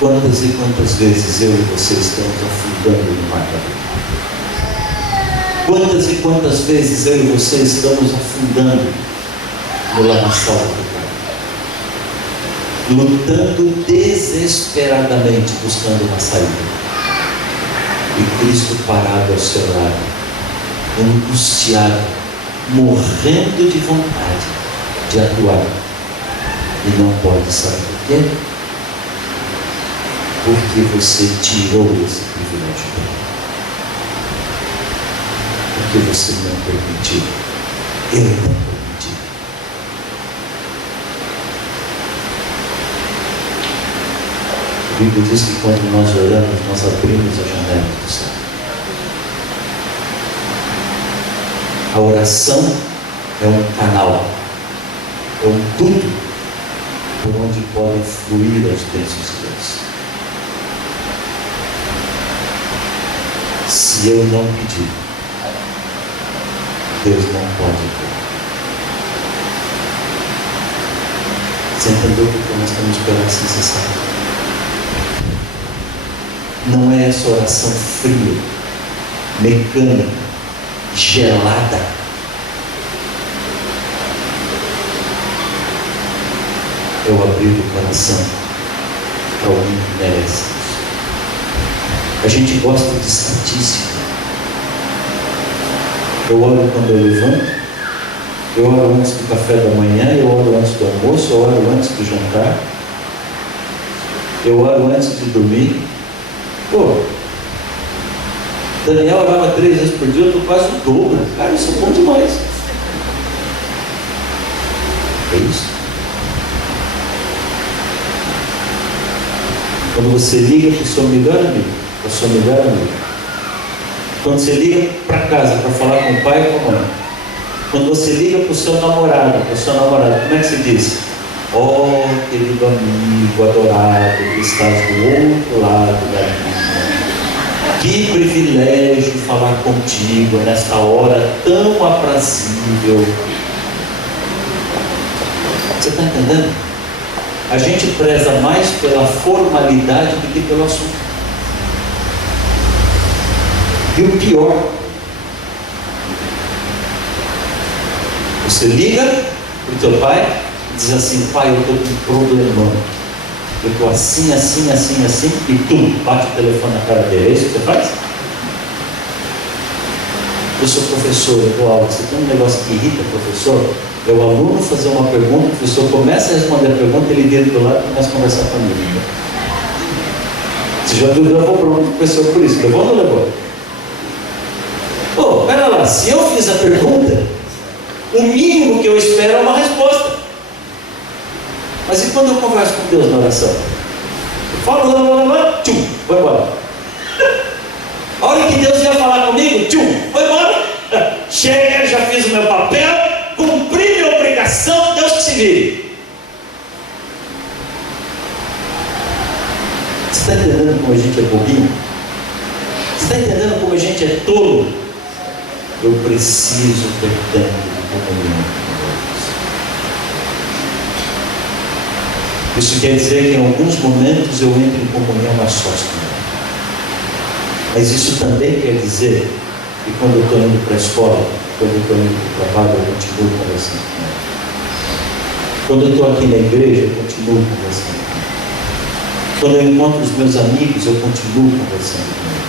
quantas e quantas vezes eu e você estamos afundando no mar da vida? Quantas e quantas vezes eu e você estamos afundando no lamaçal do pecado, lutando desesperadamente, buscando uma saída, e Cristo parado ao seu lado, angustiado, morrendo de vontade de atuar, e não pode, saber por quê? Porque você tirou esse privilégio dele. Porque você não permitiu. Eu não permiti. A Bíblia diz que quando nós oramos, nós abrimos a janela do céu. A oração é um canal, é um duto por onde podem fluir as bênçãos de Deus. Se eu não pedir, Deus não pode ver. Você entendeu porque nós temos que orar sem cessar? Não é essa oração fria, mecânica, gelada. Eu abri o coração para alguém que merece. A gente gosta de estatística. Eu oro quando eu levanto, eu oro antes do café da manhã, eu oro antes do almoço, eu oro antes do jantar, eu oro antes de dormir. Pô, Daniel orava 3 vezes por dia, eu estou quase o dobro. Cara, isso é bom demais. É isso. Quando você liga para o seu melhor amigo, para a sua melhor amiga, quando você liga para casa para falar com o pai e com a mãe, quando você liga para o seu namorado, para a sua namorada, como é que se diz? Oh, querido amigo adorado, que estás do outro lado da linha. Que privilégio falar contigo nesta hora tão aprazível. Você está entendendo? A gente preza mais pela formalidade do que pelo assunto. E o pior, você liga para o teu pai e diz assim: pai, eu estou com um problemão, eu estou assim, assim, assim, assim, e tu bate o telefone na cara dele. É isso que você faz? Eu sou professor, eu dou aula. Você tem um negócio que irrita o professor? É o aluno fazer uma pergunta, o professor começa a responder a pergunta, ele vira do lado e começa a conversar comigo. Você já levou para um professor por isso? Levou ou não levou? Pô, pera lá, se eu fiz a pergunta, o mínimo que eu espero é uma resposta. Mas e quando eu converso com Deus na oração? Eu falo, tchum, vou embora. A hora que Deus ia falar comigo, tchum, vou embora. Chega, já fiz o meu papel, cumpri minha obrigação, Deus que se vire. Você está entendendo como a gente é bobinho? Você está entendendo como a gente é tolo? Eu preciso ter tempo de comunhão com Deus. Isso quer dizer que em alguns momentos eu entro em comunhão a sós com Ele. Mas isso também quer dizer que quando eu estou indo para a escola, quando eu estou indo para o trabalho, eu continuo conversando com Ele. Quando eu estou aqui na igreja, eu continuo conversando com Ele. Quando eu encontro os meus amigos, eu continuo conversando com Ele.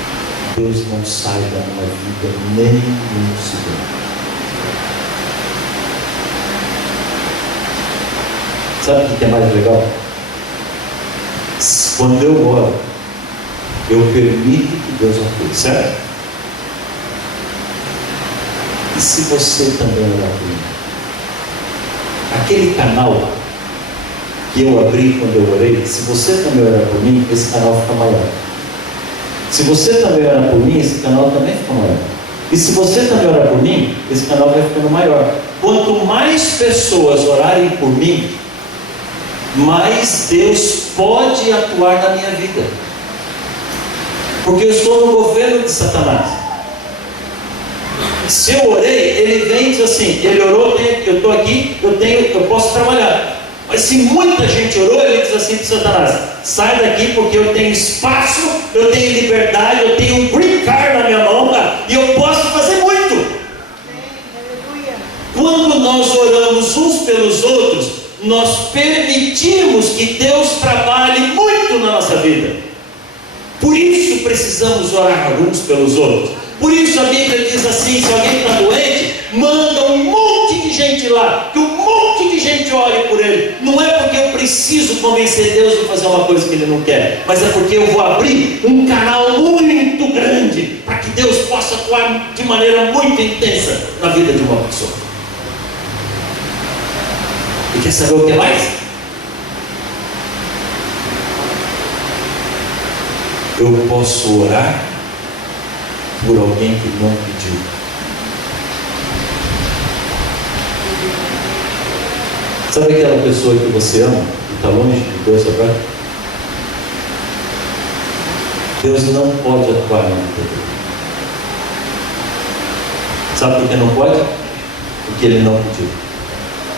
Deus não sai da minha vida nem um segundo. Sabe o que é mais legal? Quando eu oro, eu permito que Deus atue, certo? E se você também orar por mim? Aquele canal que eu abri quando eu orei, se você também orar por mim, esse canal fica maior. Se você também orar por mim, esse canal também fica maior. E se você também orar por mim, esse canal vai ficando maior. Quanto mais pessoas orarem por mim, mais Deus pode atuar na minha vida. Porque eu estou no governo de Satanás. Se eu orei, ele vem e diz assim: ele orou, eu estou aqui, eu posso trabalhar. Mas se muita gente orou, ele diz assim para Satanás: sai daqui, porque eu tenho espaço, eu tenho liberdade, eu tenho um green card na minha mão, e eu posso fazer muito. Quando nós oramos uns pelos outros, nós permitimos que Deus trabalhe muito na nossa vida. Por isso precisamos orar uns pelos outros. Por isso a Bíblia diz assim: se alguém está doente, manda um monte de gente lá, que um monte de gente ore por ele. Não é porque eu preciso convencer Deus de fazer uma coisa que Ele não quer, mas é porque eu vou abrir um canal muito grande, para que Deus possa atuar de maneira muito intensa na vida de uma pessoa. E quer saber o que mais? Eu posso orar por alguém que não pediu. Sabe aquela pessoa que você ama, que está longe de Deus agora? Deus não pode atuar na vida dele. Sabe por que não pode? Porque ele não pediu.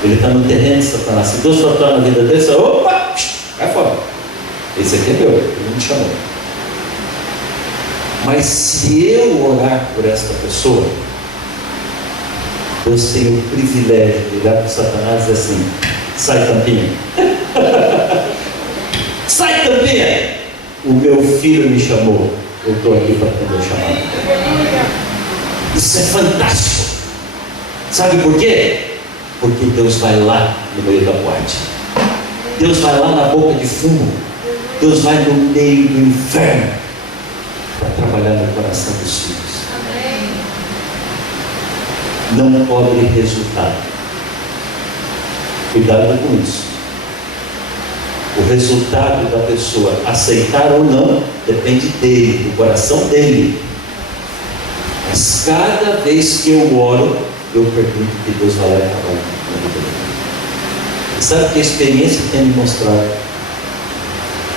Ele está no terreno de Satanás. Se Deus for atuar na vida dele, você, opa, vai fora. Esse aqui é meu, ele não me chamou. Mas se eu orar por esta pessoa, Deus tem o privilégio de olhar para Satanás e dizer assim: sai, tampinha. Sai, tampinha. O meu filho me chamou, eu estou aqui para atender o chamado. Isso é fantástico. Sabe por quê? Porque Deus vai lá no meio da boate. Deus vai lá na boca de fumo. Deus vai no meio do inferno para trabalhar no coração dos filhos. não cobre resultado. Cuidado com isso. O resultado da pessoa aceitar ou não depende dele, do coração dele. Mas cada vez que eu oro, eu pergunto que Deus vai lá e trabalhar na vida dele. E sabe que a experiência tem me mostrado?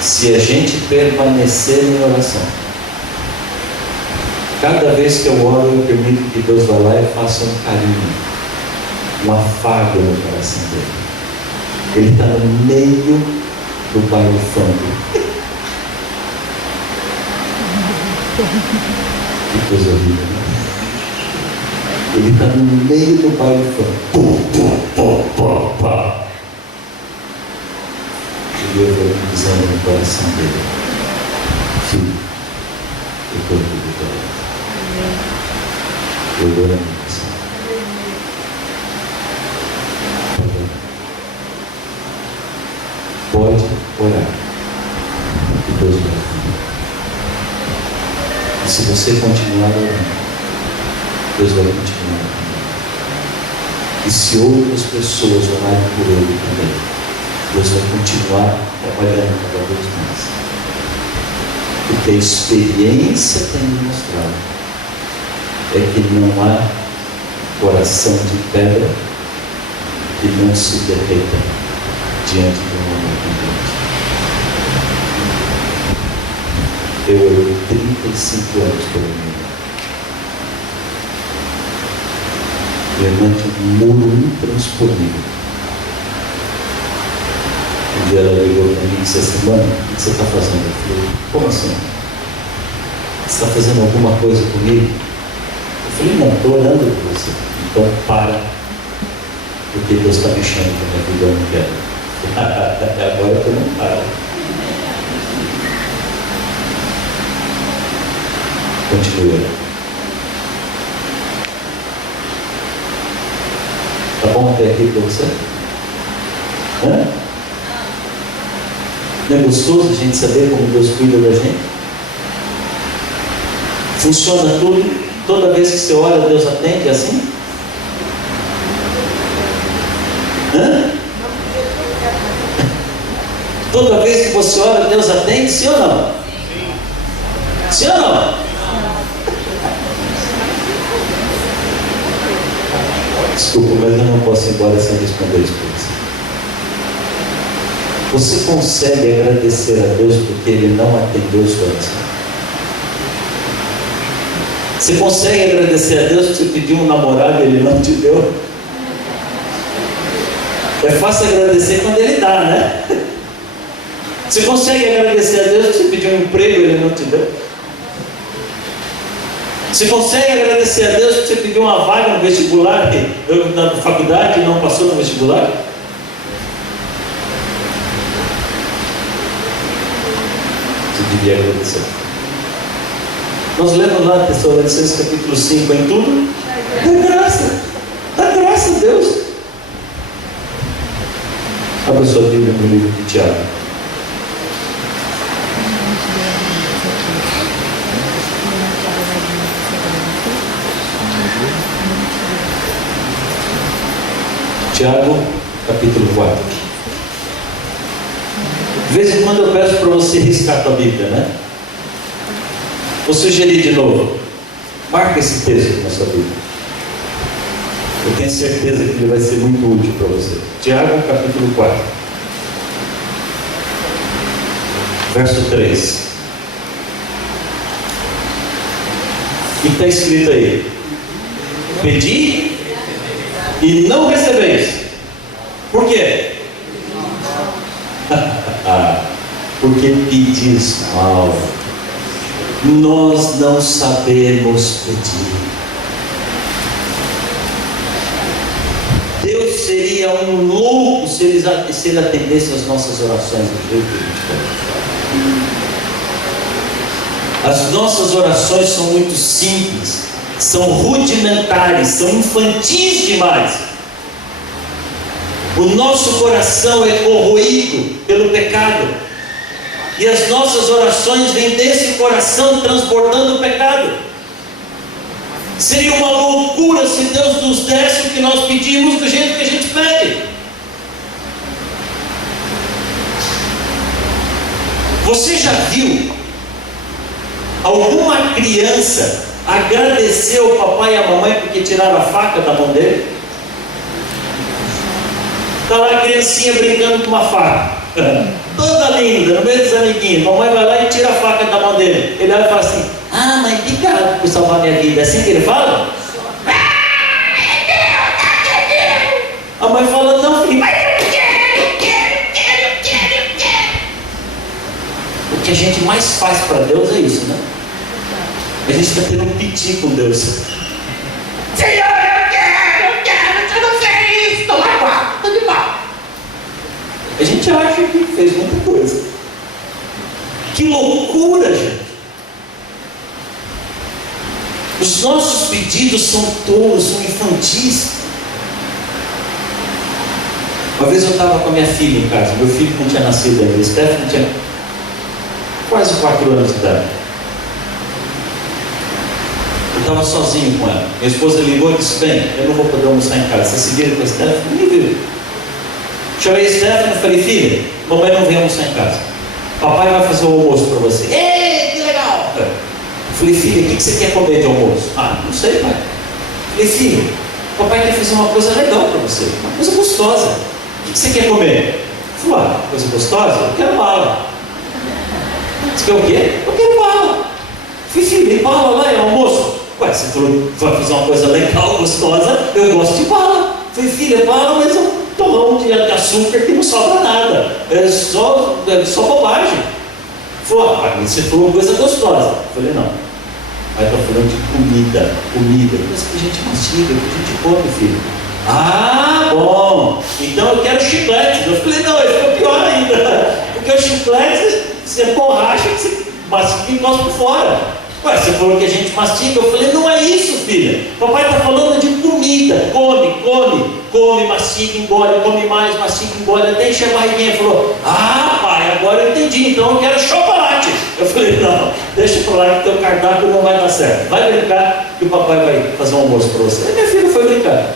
Se a gente permanecer em oração, cada vez que eu oro, eu permito que Deus vá lá e faça um carinho, um afago no coração dele. Ele está no meio do baile funk. Que coisa horrível, né? Ele está no meio do baile funk. E eu vou dizendo no coração dele: filho, eu estou tudo bem. Eu amo você. Pode orar, que Deus vai ouvir. E se você continuar orando, Deus vai continuar orando. E se outras pessoas orarem por ele também, Deus vai continuar trabalhando cada vez mais. Porque a experiência tem me mostrado é que não há coração de pedra que não se derreta diante do amor de Deus. Eu orei 35 anos pela minha irmã. Minha irmã tinha um muro intransponível. Um dia ela ligou para mim e disse: semana, o que você está fazendo? Eu falei: como assim? Você está fazendo alguma coisa comigo? Eu falei: não, estou orando por você. Então para, porque Deus está mexendo com a minha vida, eu não quero. Até agora eu não paro. Continue orando. Tá bom até aqui para você? Hã? Não é gostoso a gente saber como Deus cuida da gente? Funciona tudo? Toda vez que você ora, Deus atende assim? Hã? Toda vez que você ora, Deus atende? Sim ou não? Sim ou não? Desculpa, mas eu não posso ir embora sem responder isso para você. Você consegue agradecer a Deus porque Ele não atendeu sua oração? Você consegue agradecer a Deus porque você pediu um namorado e Ele não te deu? É fácil agradecer quando Ele dá, né? Você consegue agradecer a Deus porque você pediu um emprego e Ele não te deu? Você consegue agradecer a Deus porque você pediu uma vaga no vestibular, na faculdade e não passou no vestibular? Você devia agradecer. Nós lemos lá Tessalonicenses capítulo 5, em tudo dá graça a Deus. Abra sua Bíblia no livro de Tiago. Tiago, capítulo 4. De vez em quando eu peço para você riscar a tua Bíblia, né? Vou sugerir de novo. Marca esse texto na sua Bíblia. Eu tenho certeza que ele vai ser muito útil para você. Tiago, capítulo 4. Verso 3. O que está escrito aí? Pedi e não recebeis. Por quê? Porque pedis mal. Nós não sabemos pedir. Deus seria um louco se ele atendesse às nossas orações do jeito que a gente quer. As nossas orações são muito simples, são rudimentares, são infantis demais. O nosso coração é corroído pelo pecado, e as nossas orações vêm desse coração transbordando o pecado. Seria uma loucura se Deus nos desse o que nós pedimos do jeito que a gente pede. Você já viu alguma criança agradecer ao papai e à mamãe porque tiraram a faca da mão dele? Está lá a criancinha brincando com uma faca, toda linda, no meio dos amiguinhos. Mamãe vai lá e tira a faca da mão dele. Ele olha e fala assim: ah, mãe, obrigado por salvar minha vida. É assim que ele fala? A mãe fala: não, filho, mas eu quero. O que a gente mais faz para Deus é isso, né? A gente está tendo um piti com Deus. Senhor, eu quero, você não fez isso, toma mal, tô de mal. A gente acha que fez muita coisa. Que loucura, gente. Os nossos pedidos são tolos, são infantis. Uma vez eu estava com a minha filha em casa. Meu filho não tinha nascido ainda. O Stephanie tinha quase 4 anos de idade. Eu estava sozinho com ela. Minha esposa ligou e disse: bem, eu não vou poder almoçar em casa. Vocês seguiram com a Stephanie? Nem viram. Chamei a Stephanie e falei: filha, mamãe não vem almoçar em casa. Papai vai fazer o almoço para você. Ei, que legal! Falei: filha, o que você quer comer de almoço? Ah, não sei, pai. Falei: filha, papai quer fazer uma coisa legal para você, uma coisa gostosa. O que você quer comer? Falei: ah, coisa gostosa? Eu quero bala. Você quer o quê? Eu quero bala. Falei: filha, e bala lá é almoço? Ué, você falou que vai fazer uma coisa legal, gostosa, eu gosto de bala. Falei: filha, bala, mas é um torrão de açúcar que não sobra nada. É só bobagem. Falei: ah, mas você falou coisa gostosa. Falei: não. Aí está falando de comida, coisa que a gente mastiga, que a gente come, filho. Ah, bom, então eu quero chiclete. Eu falei: não, ele ficou pior ainda, porque o chiclete, você borracha, que você mastiga e cospe fora. Ué, você falou que a gente mastiga. Eu falei: não é isso, filha. Papai está falando de comida. Come, mastiga, engole, come mais, mastiga, engole, até encher a barriguinha. Ele falou: ah, pai, agora eu entendi, então eu quero chocolate. Eu falei: não, deixa pra lá que teu cardápio não vai dar certo. Vai brincar que o papai vai fazer um almoço para você. Aí minha filha foi brincar.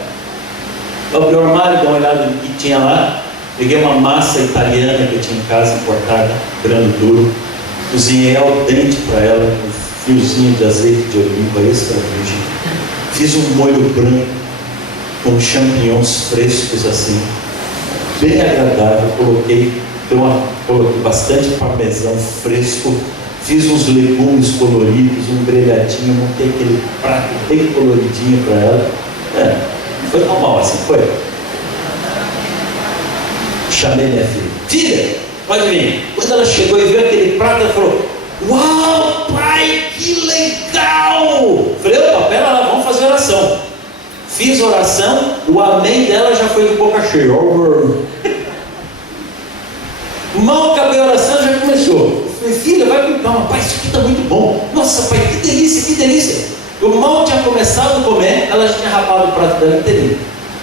Eu abri o armário, dei uma olhada no que tinha lá. Peguei uma massa italiana que eu tinha em casa, importada, grano duro. Cozinhei ao dente para ela, um fiozinho de azeite de oliva extra virgem. Fiz um molho branco com champignons frescos assim, bem agradável. Coloquei bastante parmesão fresco. Fiz uns legumes coloridos, um grelhadinho, montei aquele prato bem coloridinho para ela. Foi normal assim, foi. Chamei minha filha: filha, pode vir. Quando ela chegou e viu aquele prato, ela falou: uau, pai, que legal! Falei: opa, pera lá, vamos fazer oração. Fiz oração, o amém dela já foi de boca cheia. Mal acabei a oração, já começou. Eu falei: filha, vai com calma, pai, isso aqui está muito bom. Nossa, pai, que delícia, que delícia. Eu mal tinha começado a comer, ela já tinha rapado o prato dela inteirinho.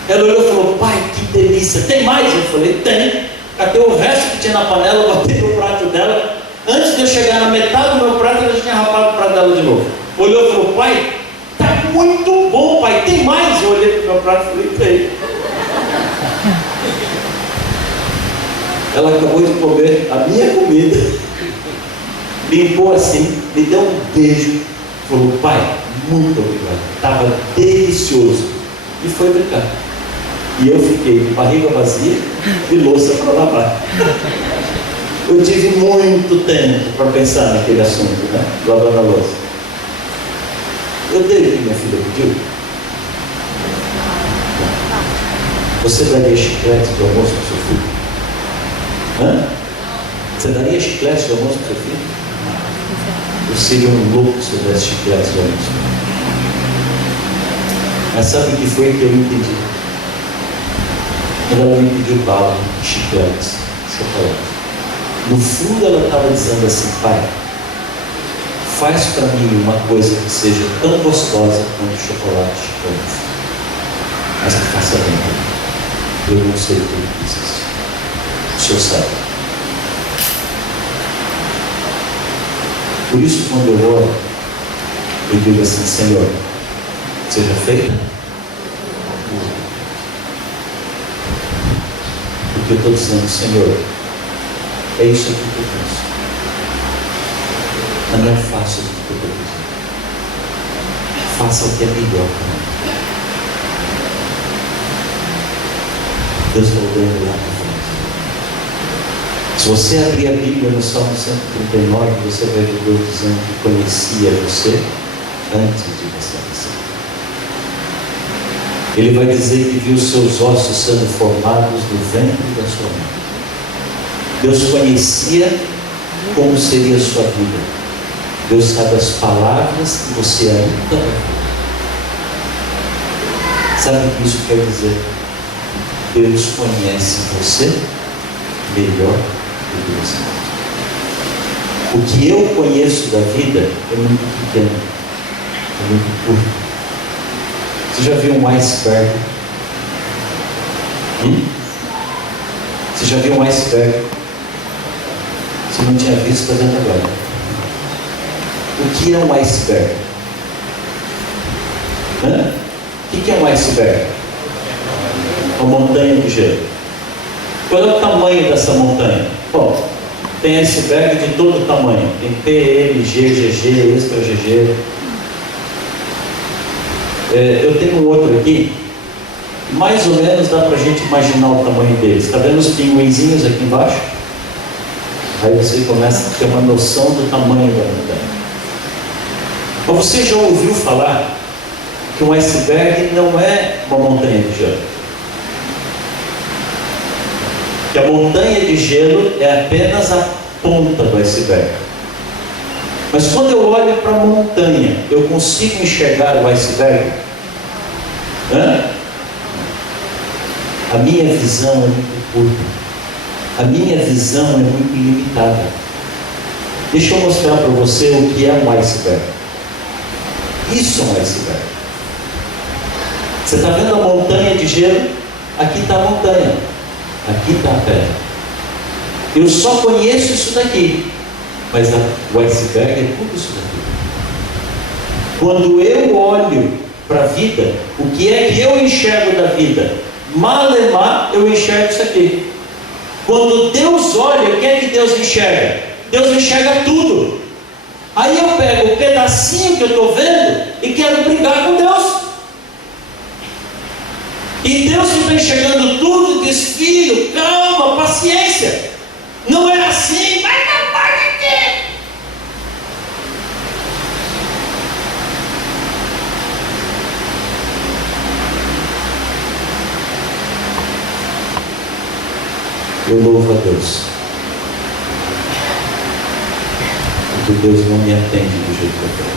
Ela olhou e falou: pai, que delícia, tem mais? Eu falei: tem. Catei o resto que tinha na panela, botei no prato dela. Antes de eu chegar na metade do meu prato, ela já tinha rapado o prato dela de novo. Olhou e falou: pai, tá muito bom, pai, tem mais? Eu olhei para o meu prato e falei: tem. Ela acabou de comer a minha comida, limpou assim, me deu um beijo, falou: pai, muito obrigado, estava delicioso. E foi brincar. E eu fiquei de barriga vazia e louça para lavar. Eu tive muito tempo para pensar naquele assunto, né? Lavando a louça. Eu dei o que minha filha pediu. Você daria chiclete de almoço para o seu filho? Hã? Você daria chiclete de almoço para o seu filho? Eu seria um louco se eu desse chiclete de almoço. Mas sabe o que foi que eu entendi? Quando ela me pediu bala, chicletes, chocolate. No fundo ela estava dizendo assim: pai, faz para mim uma coisa que seja tão gostosa quanto chocolate e chiclete, mas que faça bem para mim. Eu não sei o que ele precisa. O Senhor sabe. Por isso, quando eu oro, eu digo assim: Senhor, seja feita. Porque eu estou dizendo, Senhor, é isso aqui que eu penso. Mas não é fácil o que eu estou dizendo. Faça o que é melhor para mim. Deus está olhando lá para frente. Se você abrir a Bíblia no Salmo 139, você vai ver Deus dizendo que conhecia você antes de você nascer. Ele vai dizer que viu seus ossos sendo formados no ventre da sua mãe. Deus conhecia como seria a sua vida. Deus sabe as palavras que você ainda vai falar. Sabe o que isso quer dizer? Deus conhece você melhor do que você. O que eu conheço da vida é muito pequeno, é muito curto. Você já viu um iceberg? Você já viu um iceberg? Você não tinha visto, está vendo agora. O que é um iceberg? O que é um iceberg? Uma montanha de gelo. Qual é o tamanho dessa montanha? Bom, tem iceberg de todo tamanho. Tem PM, GGG, Extra GG. Eu tenho um outro aqui. Mais ou menos dá para a gente imaginar o tamanho deles. Está vendo os pinguinzinhos aqui embaixo? Aí você começa a ter uma noção do tamanho da montanha. Mas você já ouviu falar que um iceberg não é uma montanha de gelo? Que a montanha de gelo é apenas a ponta do iceberg. Mas quando eu olho para a montanha, eu consigo enxergar o iceberg? A minha visão é muito curta. A minha visão é muito limitada. Deixa eu mostrar para você o que é um iceberg. Isso é um iceberg. Você está vendo a montanha de gelo? Aqui está a montanha. Aqui está a pedra. Eu só conheço isso daqui. Mas o iceberg é tudo isso daqui. Quando eu olho para a vida, o que é que eu enxergo da vida? Malemar, eu enxergo isso aqui. Quando Deus olha, o que é que Deus enxerga? Deus enxerga tudo. Aí eu pego o pedacinho que eu estou vendo e quero brigar com Deus. E Deus que está enxergando tudo diz: filho, calma, paciência. Não é assim, vai capaz de quê? Eu louvo a Deus, porque Deus não me atende do jeito que eu quero.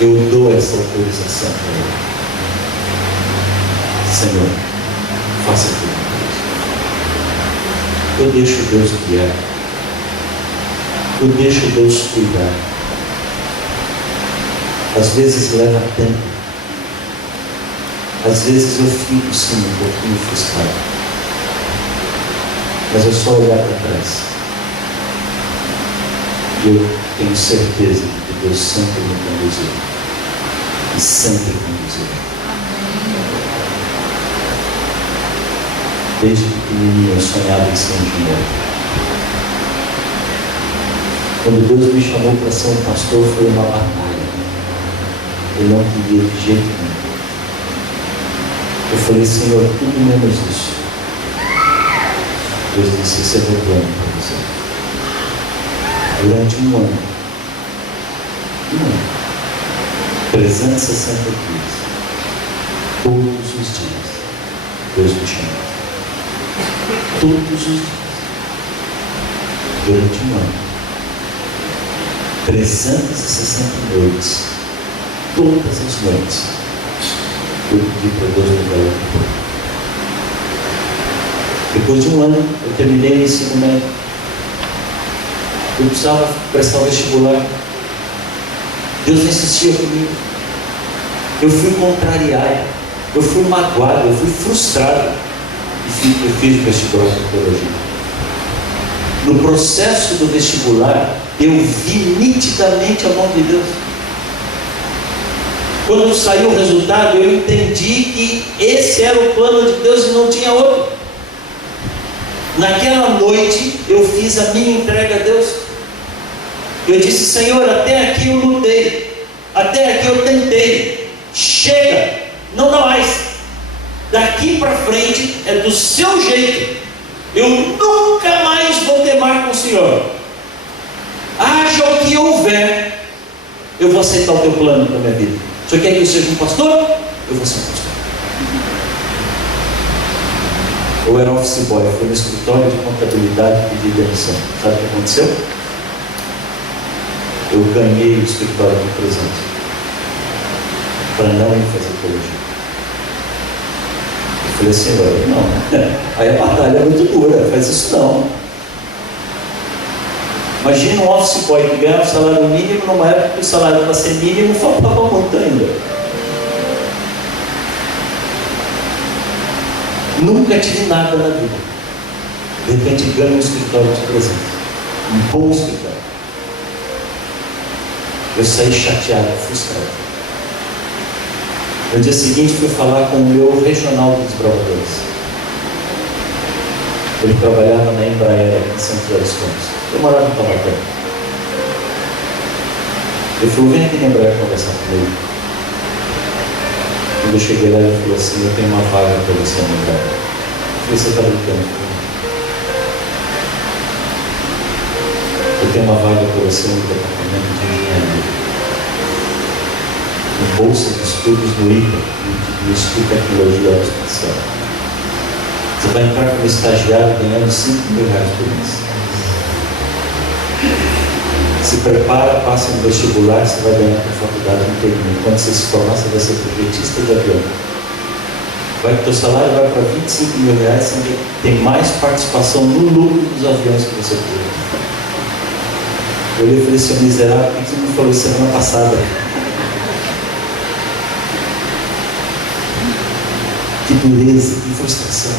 Eu dou essa autorização para Ele. Senhor, faça tudo. Eu deixo Deus guiar. Eu deixo Deus cuidar. Às vezes leva tempo. Às vezes eu fico sim um pouquinho frustrado. Mas é só olhar para trás. E eu tenho certeza de que Deus sempre me conduziu. E sempre conduzirá. Desde pequenininho eu sonhava em ser engenheiro. Quando Deus me chamou para ser um pastor, foi uma batalha. Eu não queria de jeito nenhum. Eu falei: Senhor, tudo menos isso. Deus disse: esse é meu plano para você. Durante um ano, 360 dias, todos os dias, Deus me chamou. Todos os dias, durante um ano, 360 noites, todas as noites, eu pedi para Deus me dar o tempo. Depois de um ano, eu terminei o ensino médio. Eu precisava prestar o vestibular. Deus insistia comigo. Eu fui contrariado, eu fui magoado, eu fui frustrado. Eu fiz o vestibular de teologia. No processo do vestibular, eu vi nitidamente a mão de Deus. Quando saiu o resultado, eu entendi que esse era o plano de Deus e não tinha outro. Naquela noite eu fiz a minha entrega a Deus. Eu disse: Senhor, até aqui eu lutei, até aqui eu tentei, chega, não dá mais. Daqui para frente é do seu jeito. Eu nunca mais vou temar com o Senhor. Haja o que houver, eu vou aceitar o teu plano para a minha vida. O Senhor quer que eu seja um pastor? Eu vou ser um pastor. Eu era office boy, fui no escritório de contabilidade e pedi demissão. Sabe o que aconteceu? Eu ganhei o escritório de presente para não ir fazer teologia. Eu falei: Senhor, não. Aí a batalha é muito dura, faz isso não. Imagina um office boy que ganha um salário mínimo numa época que o salário para ser mínimo faltava muito ainda. Nunca tive nada na vida. De repente ganho um escritório de presente, um bom escritório. Eu saí chateado, frustrado. No dia seguinte fui falar com o meu regional dos desbravadores. Ele trabalhava na Embraer aqui em São José dos Campos. Eu morava em Taubaté. Ele falou: vem aqui na Embraer conversar comigo. Quando eu cheguei lá, ele falou assim: eu tenho uma vaga para você na Embraer. Eu falei: você está brincando comigo? Eu tenho uma vaga para você no departamento de engenharia, no bolsa de estudos do IPA, do Instituto de Tecnologia Aeroespacial. Você vai entrar como estagiário ganhando R$5.000 por mês. Se prepara, passa no vestibular, você vai ganhar para a faculdade um termino. Quando você se formar, você vai ser projetista de avião. O teu salário vai para R$25.000, você tem mais participação no lucro dos aviões que você tem. Eu olhei e falei: seu miserável, por que você me falou isso semana passada? Que dureza, que frustração.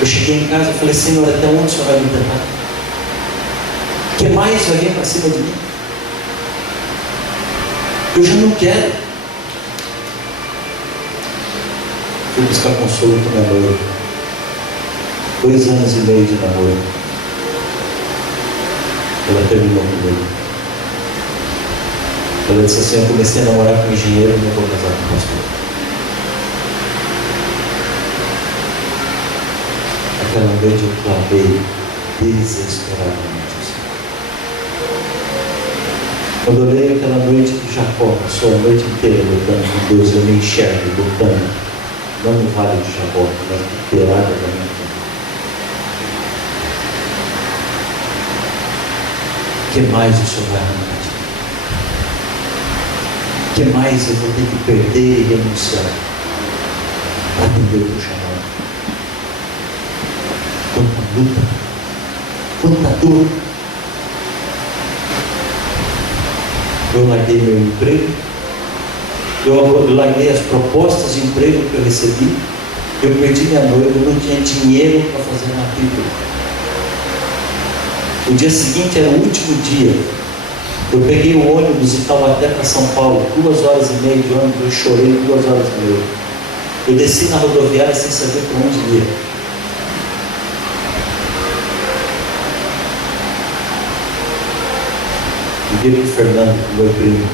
Eu cheguei em casa e falei: Senhor, até onde o Senhor vai me tentar? O que mais vai vir para cima de mim? Eu já não quero. Fui buscar consolo com minha noiva. 2 anos e meio de namoro. Ela terminou comigo. Ela disse assim: eu comecei a namorar com um engenheiro e não vou casar com um pastor. Aquela noite eu clamei desesperadamente. Quando eu leio aquela noite de Jacó, passou a noite inteira lutando com Deus, eu me enxergo lutando, não no vale de Jacó, mas no pelado da minha vida. O que mais o Senhor vai arrancar de mim? O que mais eu vou ter que perder e renunciar para atender o teu chamado? Quanta luta, quanta dor. Eu larguei meu emprego, eu larguei as propostas de emprego que eu recebi, eu perdi minha noiva, eu não tinha dinheiro para fazer matrícula. O dia seguinte era o último dia. Eu peguei o ônibus de Taubaté para São Paulo, 2 horas e meia de ônibus, eu chorei 2 horas e meia. Eu desci na rodoviária sem saber para onde ia. Liguei para o Fernando, meu primo.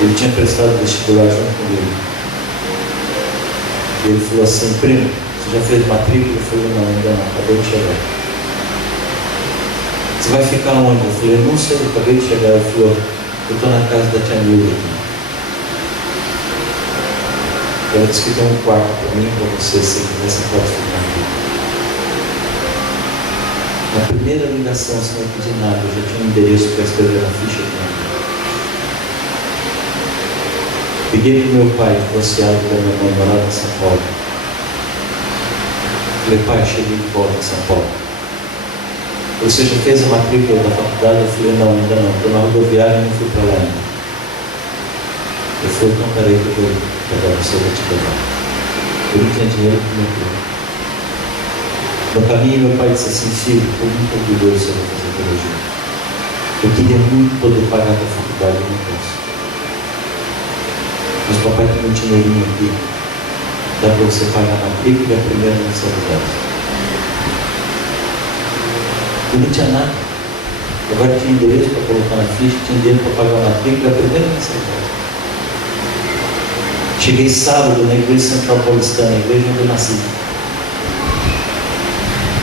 Ele tinha prestado vestibular junto comigo. E ele falou assim: primo, você já fez matrícula? Eu falei: não, ainda não, acabei de chegar. Você vai ficar onde? Eu falei: não sei, eu acabei de chegar. Ele falou: eu estou na casa da tia Nilda aqui. Ela disse que tem um quarto para mim e para você, se quiser você pode ficar aqui. Na primeira ligação, sem eu pedir nada, eu já tinha um endereço para escrever na ficha de mim. Liguei para o meu pai, divorciado da minha mãe, morava em São Paulo. Falei: pai, cheguei de volta em São Paulo. Você já fez a matrícula da faculdade? Eu falei: não, ainda não. Estou na rodoviária e não fui para lá ainda. Ele falou: então peraí que eu vou pegar você, vou te pegar. Eu não tinha dinheiro para o meu primo. No caminho, meu pai disse assim: filho, estou muito orgulhoso de você fazer teologia. Eu queria muito poder pagar a faculdade, não posso. Mas papai tem um dinheirinho aqui. Dá para você pagar a matrícula e a primeira mensalidade. Eu não tinha nada. Agora tinha endereço para colocar na ficha, tinha dinheiro para pagar a matrícula e a primeira mensalidade. Cheguei sábado na igreja central paulistana, a igreja onde eu nasci.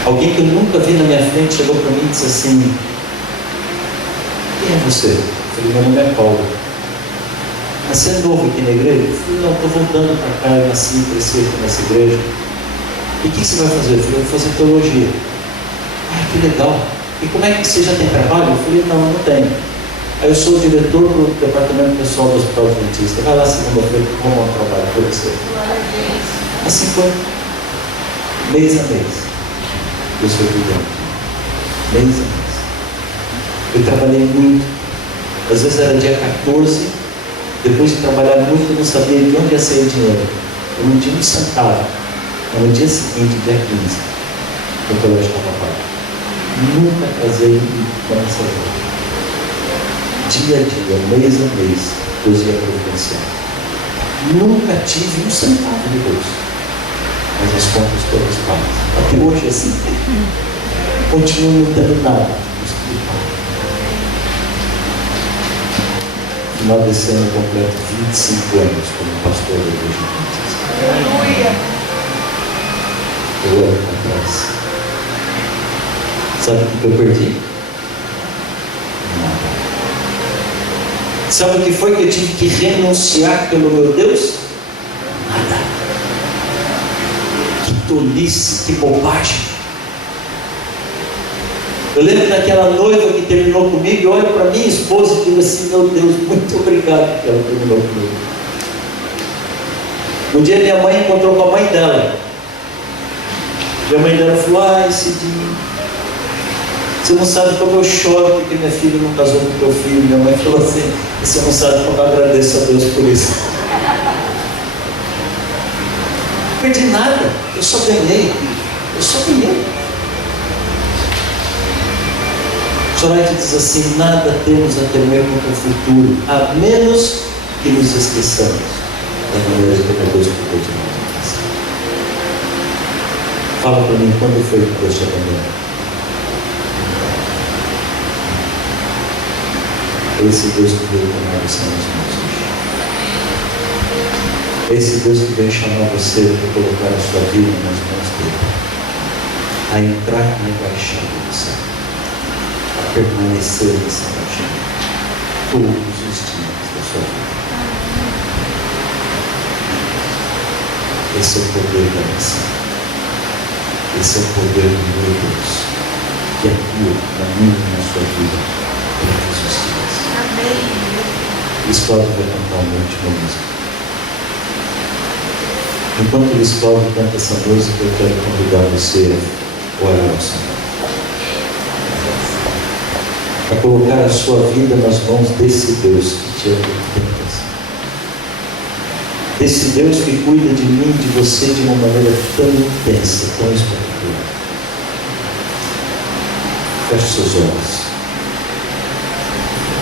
Alguém que eu nunca vi na minha frente chegou para mim e disse assim: quem é você? Eu falei: meu nome é Paulo. Mas você é novo aqui na igreja? Eu falei: não, estou voltando para cá, eu nasci e cresci aqui nessa igreja. E o que você vai fazer? Eu falei: eu vou fazer teologia. Ah, que legal. E como é que você já tem trabalho? Eu falei: não tenho. Aí eu sou o diretor do departamento pessoal do Hospital Adventista. Vai lá segunda-feira que eu vou arrumar um trabalho para você. Assim foi. Mês a mês. Eu sou cuidando. Mês a mês. Eu trabalhei muito. Às vezes era dia 14, depois de trabalhar muito, eu não sabia de onde ia sair o dinheiro. Eu não tinha um centavo. Mas no dia seguinte, dia 15, o colégio estava pago. Nunca casei com essa vida. Dia a dia, mês a mês, Deus ia providenciar. Nunca tive um centavo de bolso. Mas as contas todas pagas. Até hoje assim. Continuo não tendo nada. No final desse ano eu completo 25 anos como pastor da igreja adventista. Aleluia. Eu olho para trás. Sabe o que eu perdi? Nada. Sabe o que foi que eu tive que renunciar pelo meu Deus? Nada. Que tolice, que bobagem. Eu lembro daquela noiva que terminou comigo, e olho para minha esposa e digo assim: meu Deus, muito obrigado que ela terminou comigo. Um dia minha mãe encontrou com a mãe dela. E a mãe dela falou: ai, Cidinho, você não sabe como eu choro porque minha filha não casou com teu filho. Minha mãe falou assim: você não sabe como eu agradeço a Deus por isso. Não perdi nada, eu só ganhei. Soraya diz assim: nada temos a temer contra o futuro, a menos que nos esqueçamos da maneira que Deus cuidou de nós. Fala para mim, quando foi que Deus te abandonou? Esse Deus que veio tomar você nas mãos hoje. Esse Deus que veio chamar você para colocar a sua vida nas mãos dele. A entrar na embaixada do céu. A permanecer nessa embaixada. Todos os dias da sua vida. Esse é o poder da nação. Esse é o poder do meu Deus. Que atua na minha e na sua vida. Todos os dias. Luiz Cláudio vai cantar uma última música. Enquanto Luiz Cláudio canta essa música, eu quero convidar você a orar ao Senhor. A colocar a sua vida nas mãos desse Deus que te ama tanto assim. Desse Deus que cuida de mim e de você de uma maneira tão intensa, tão espetacular. Feche seus olhos.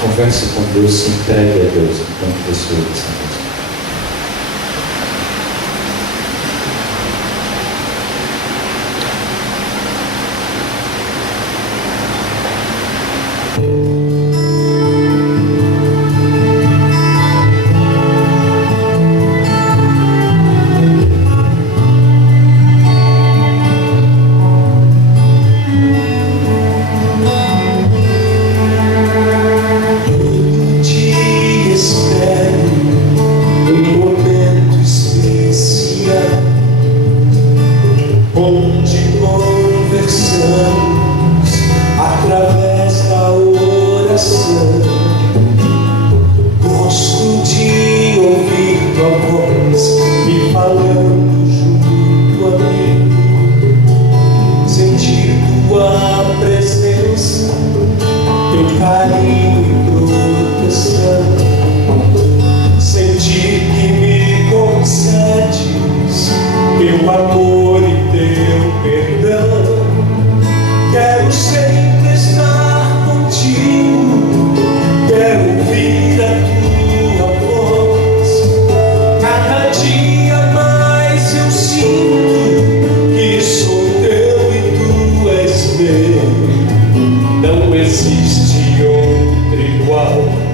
Converse com Deus, se entregue a Deus enquanto você ouve essa música. Espero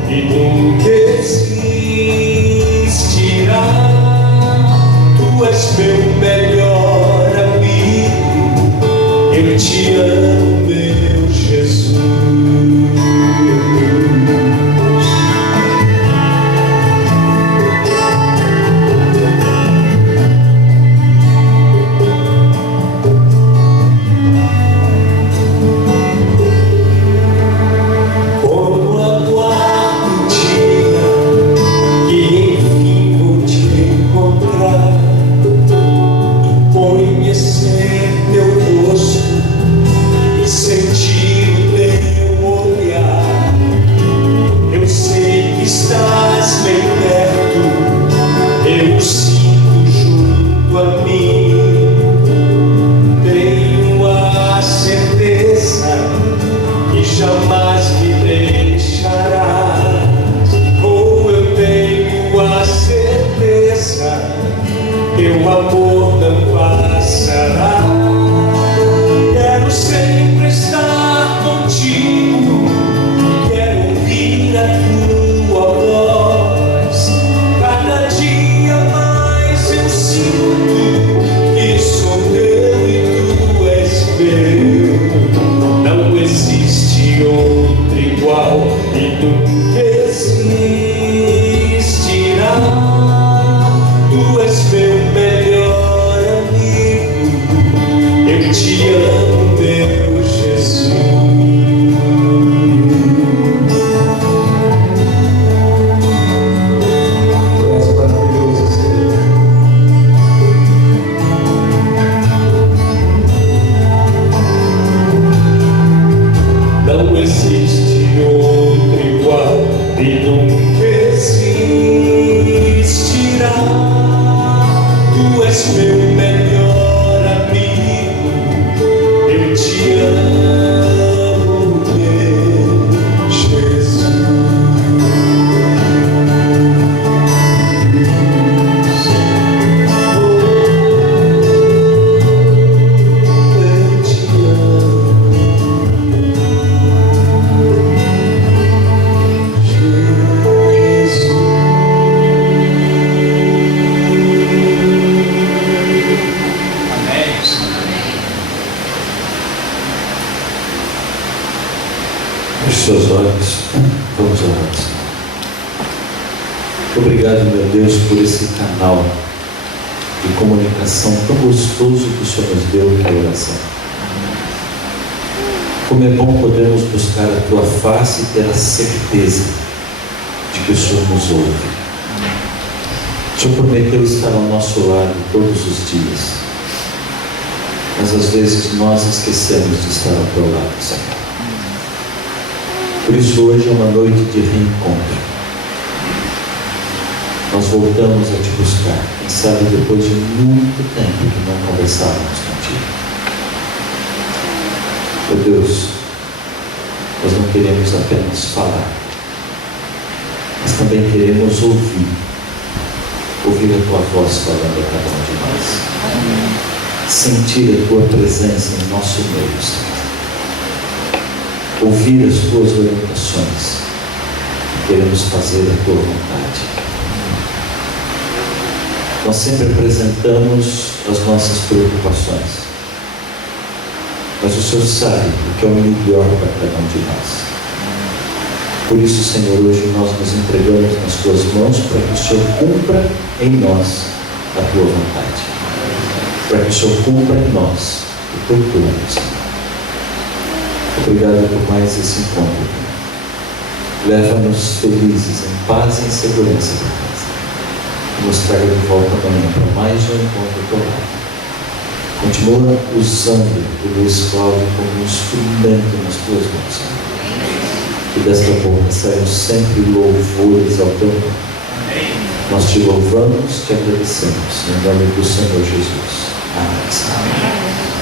e nunca existirá. Tu és meu melhor amigo, eu te amo, meu Jesus. Jamais me deixarás, ou eu tenho a certeza, teu amor não passará. Quero sempre estar contigo, quero ouvir a tua voz. Cada dia mais eu sinto que sou teu e tu és meu. Não existe outro igual e nunca existirá. Tu és meu melhor amigo, eu te amo, meu Jesus. Tu és maravilhoso, Senhor. Não existe outro igual e nunca existirá. Tu és meu melhor amigo, eu te amo, meu Jesus. Eu te amo. Feche seus olhos, vamos orar. Obrigado, meu Deus, por esse canal de comunicação tão gostoso que o Senhor nos deu, que é a oração. Como é bom podermos buscar a Tua face e ter a certeza de que o Senhor nos ouve. O Senhor prometeu estar ao nosso lado todos os dias, mas às vezes nós esquecemos de estar ao Teu lado, Senhor. Por isso hoje é uma noite de reencontro. Nós voltamos a Te buscar, quem sabe depois de muito tempo que não conversávamos contigo. Meu Deus, nós não queremos apenas falar, mas também queremos ouvir a Tua voz falando a cada um de nós. Sentir a Tua presença em nosso meio, Senhor. Ouvir as Tuas orientações. Queremos fazer a Tua vontade. Nós sempre apresentamos as nossas preocupações, mas o Senhor sabe o que é o melhor para cada um de nós. Por isso, Senhor, hoje nós nos entregamos nas Tuas mãos para que o Senhor cumpra em nós a Tua vontade, para que o Senhor cumpra em nós o Teu plano, Senhor. Obrigado por mais esse encontro. Leva-nos felizes, em paz e em segurança para casa. E nos traga de volta amanhã para mais um encontro ao Teu lado. Continua usando o Luiz Cláudio como um instrumento nas Tuas mãos, Senhor. Que desta boca saiam sempre louvores ao Teu nome. Nós Te louvamos, Te agradecemos. Em nome do Senhor Jesus. Amém.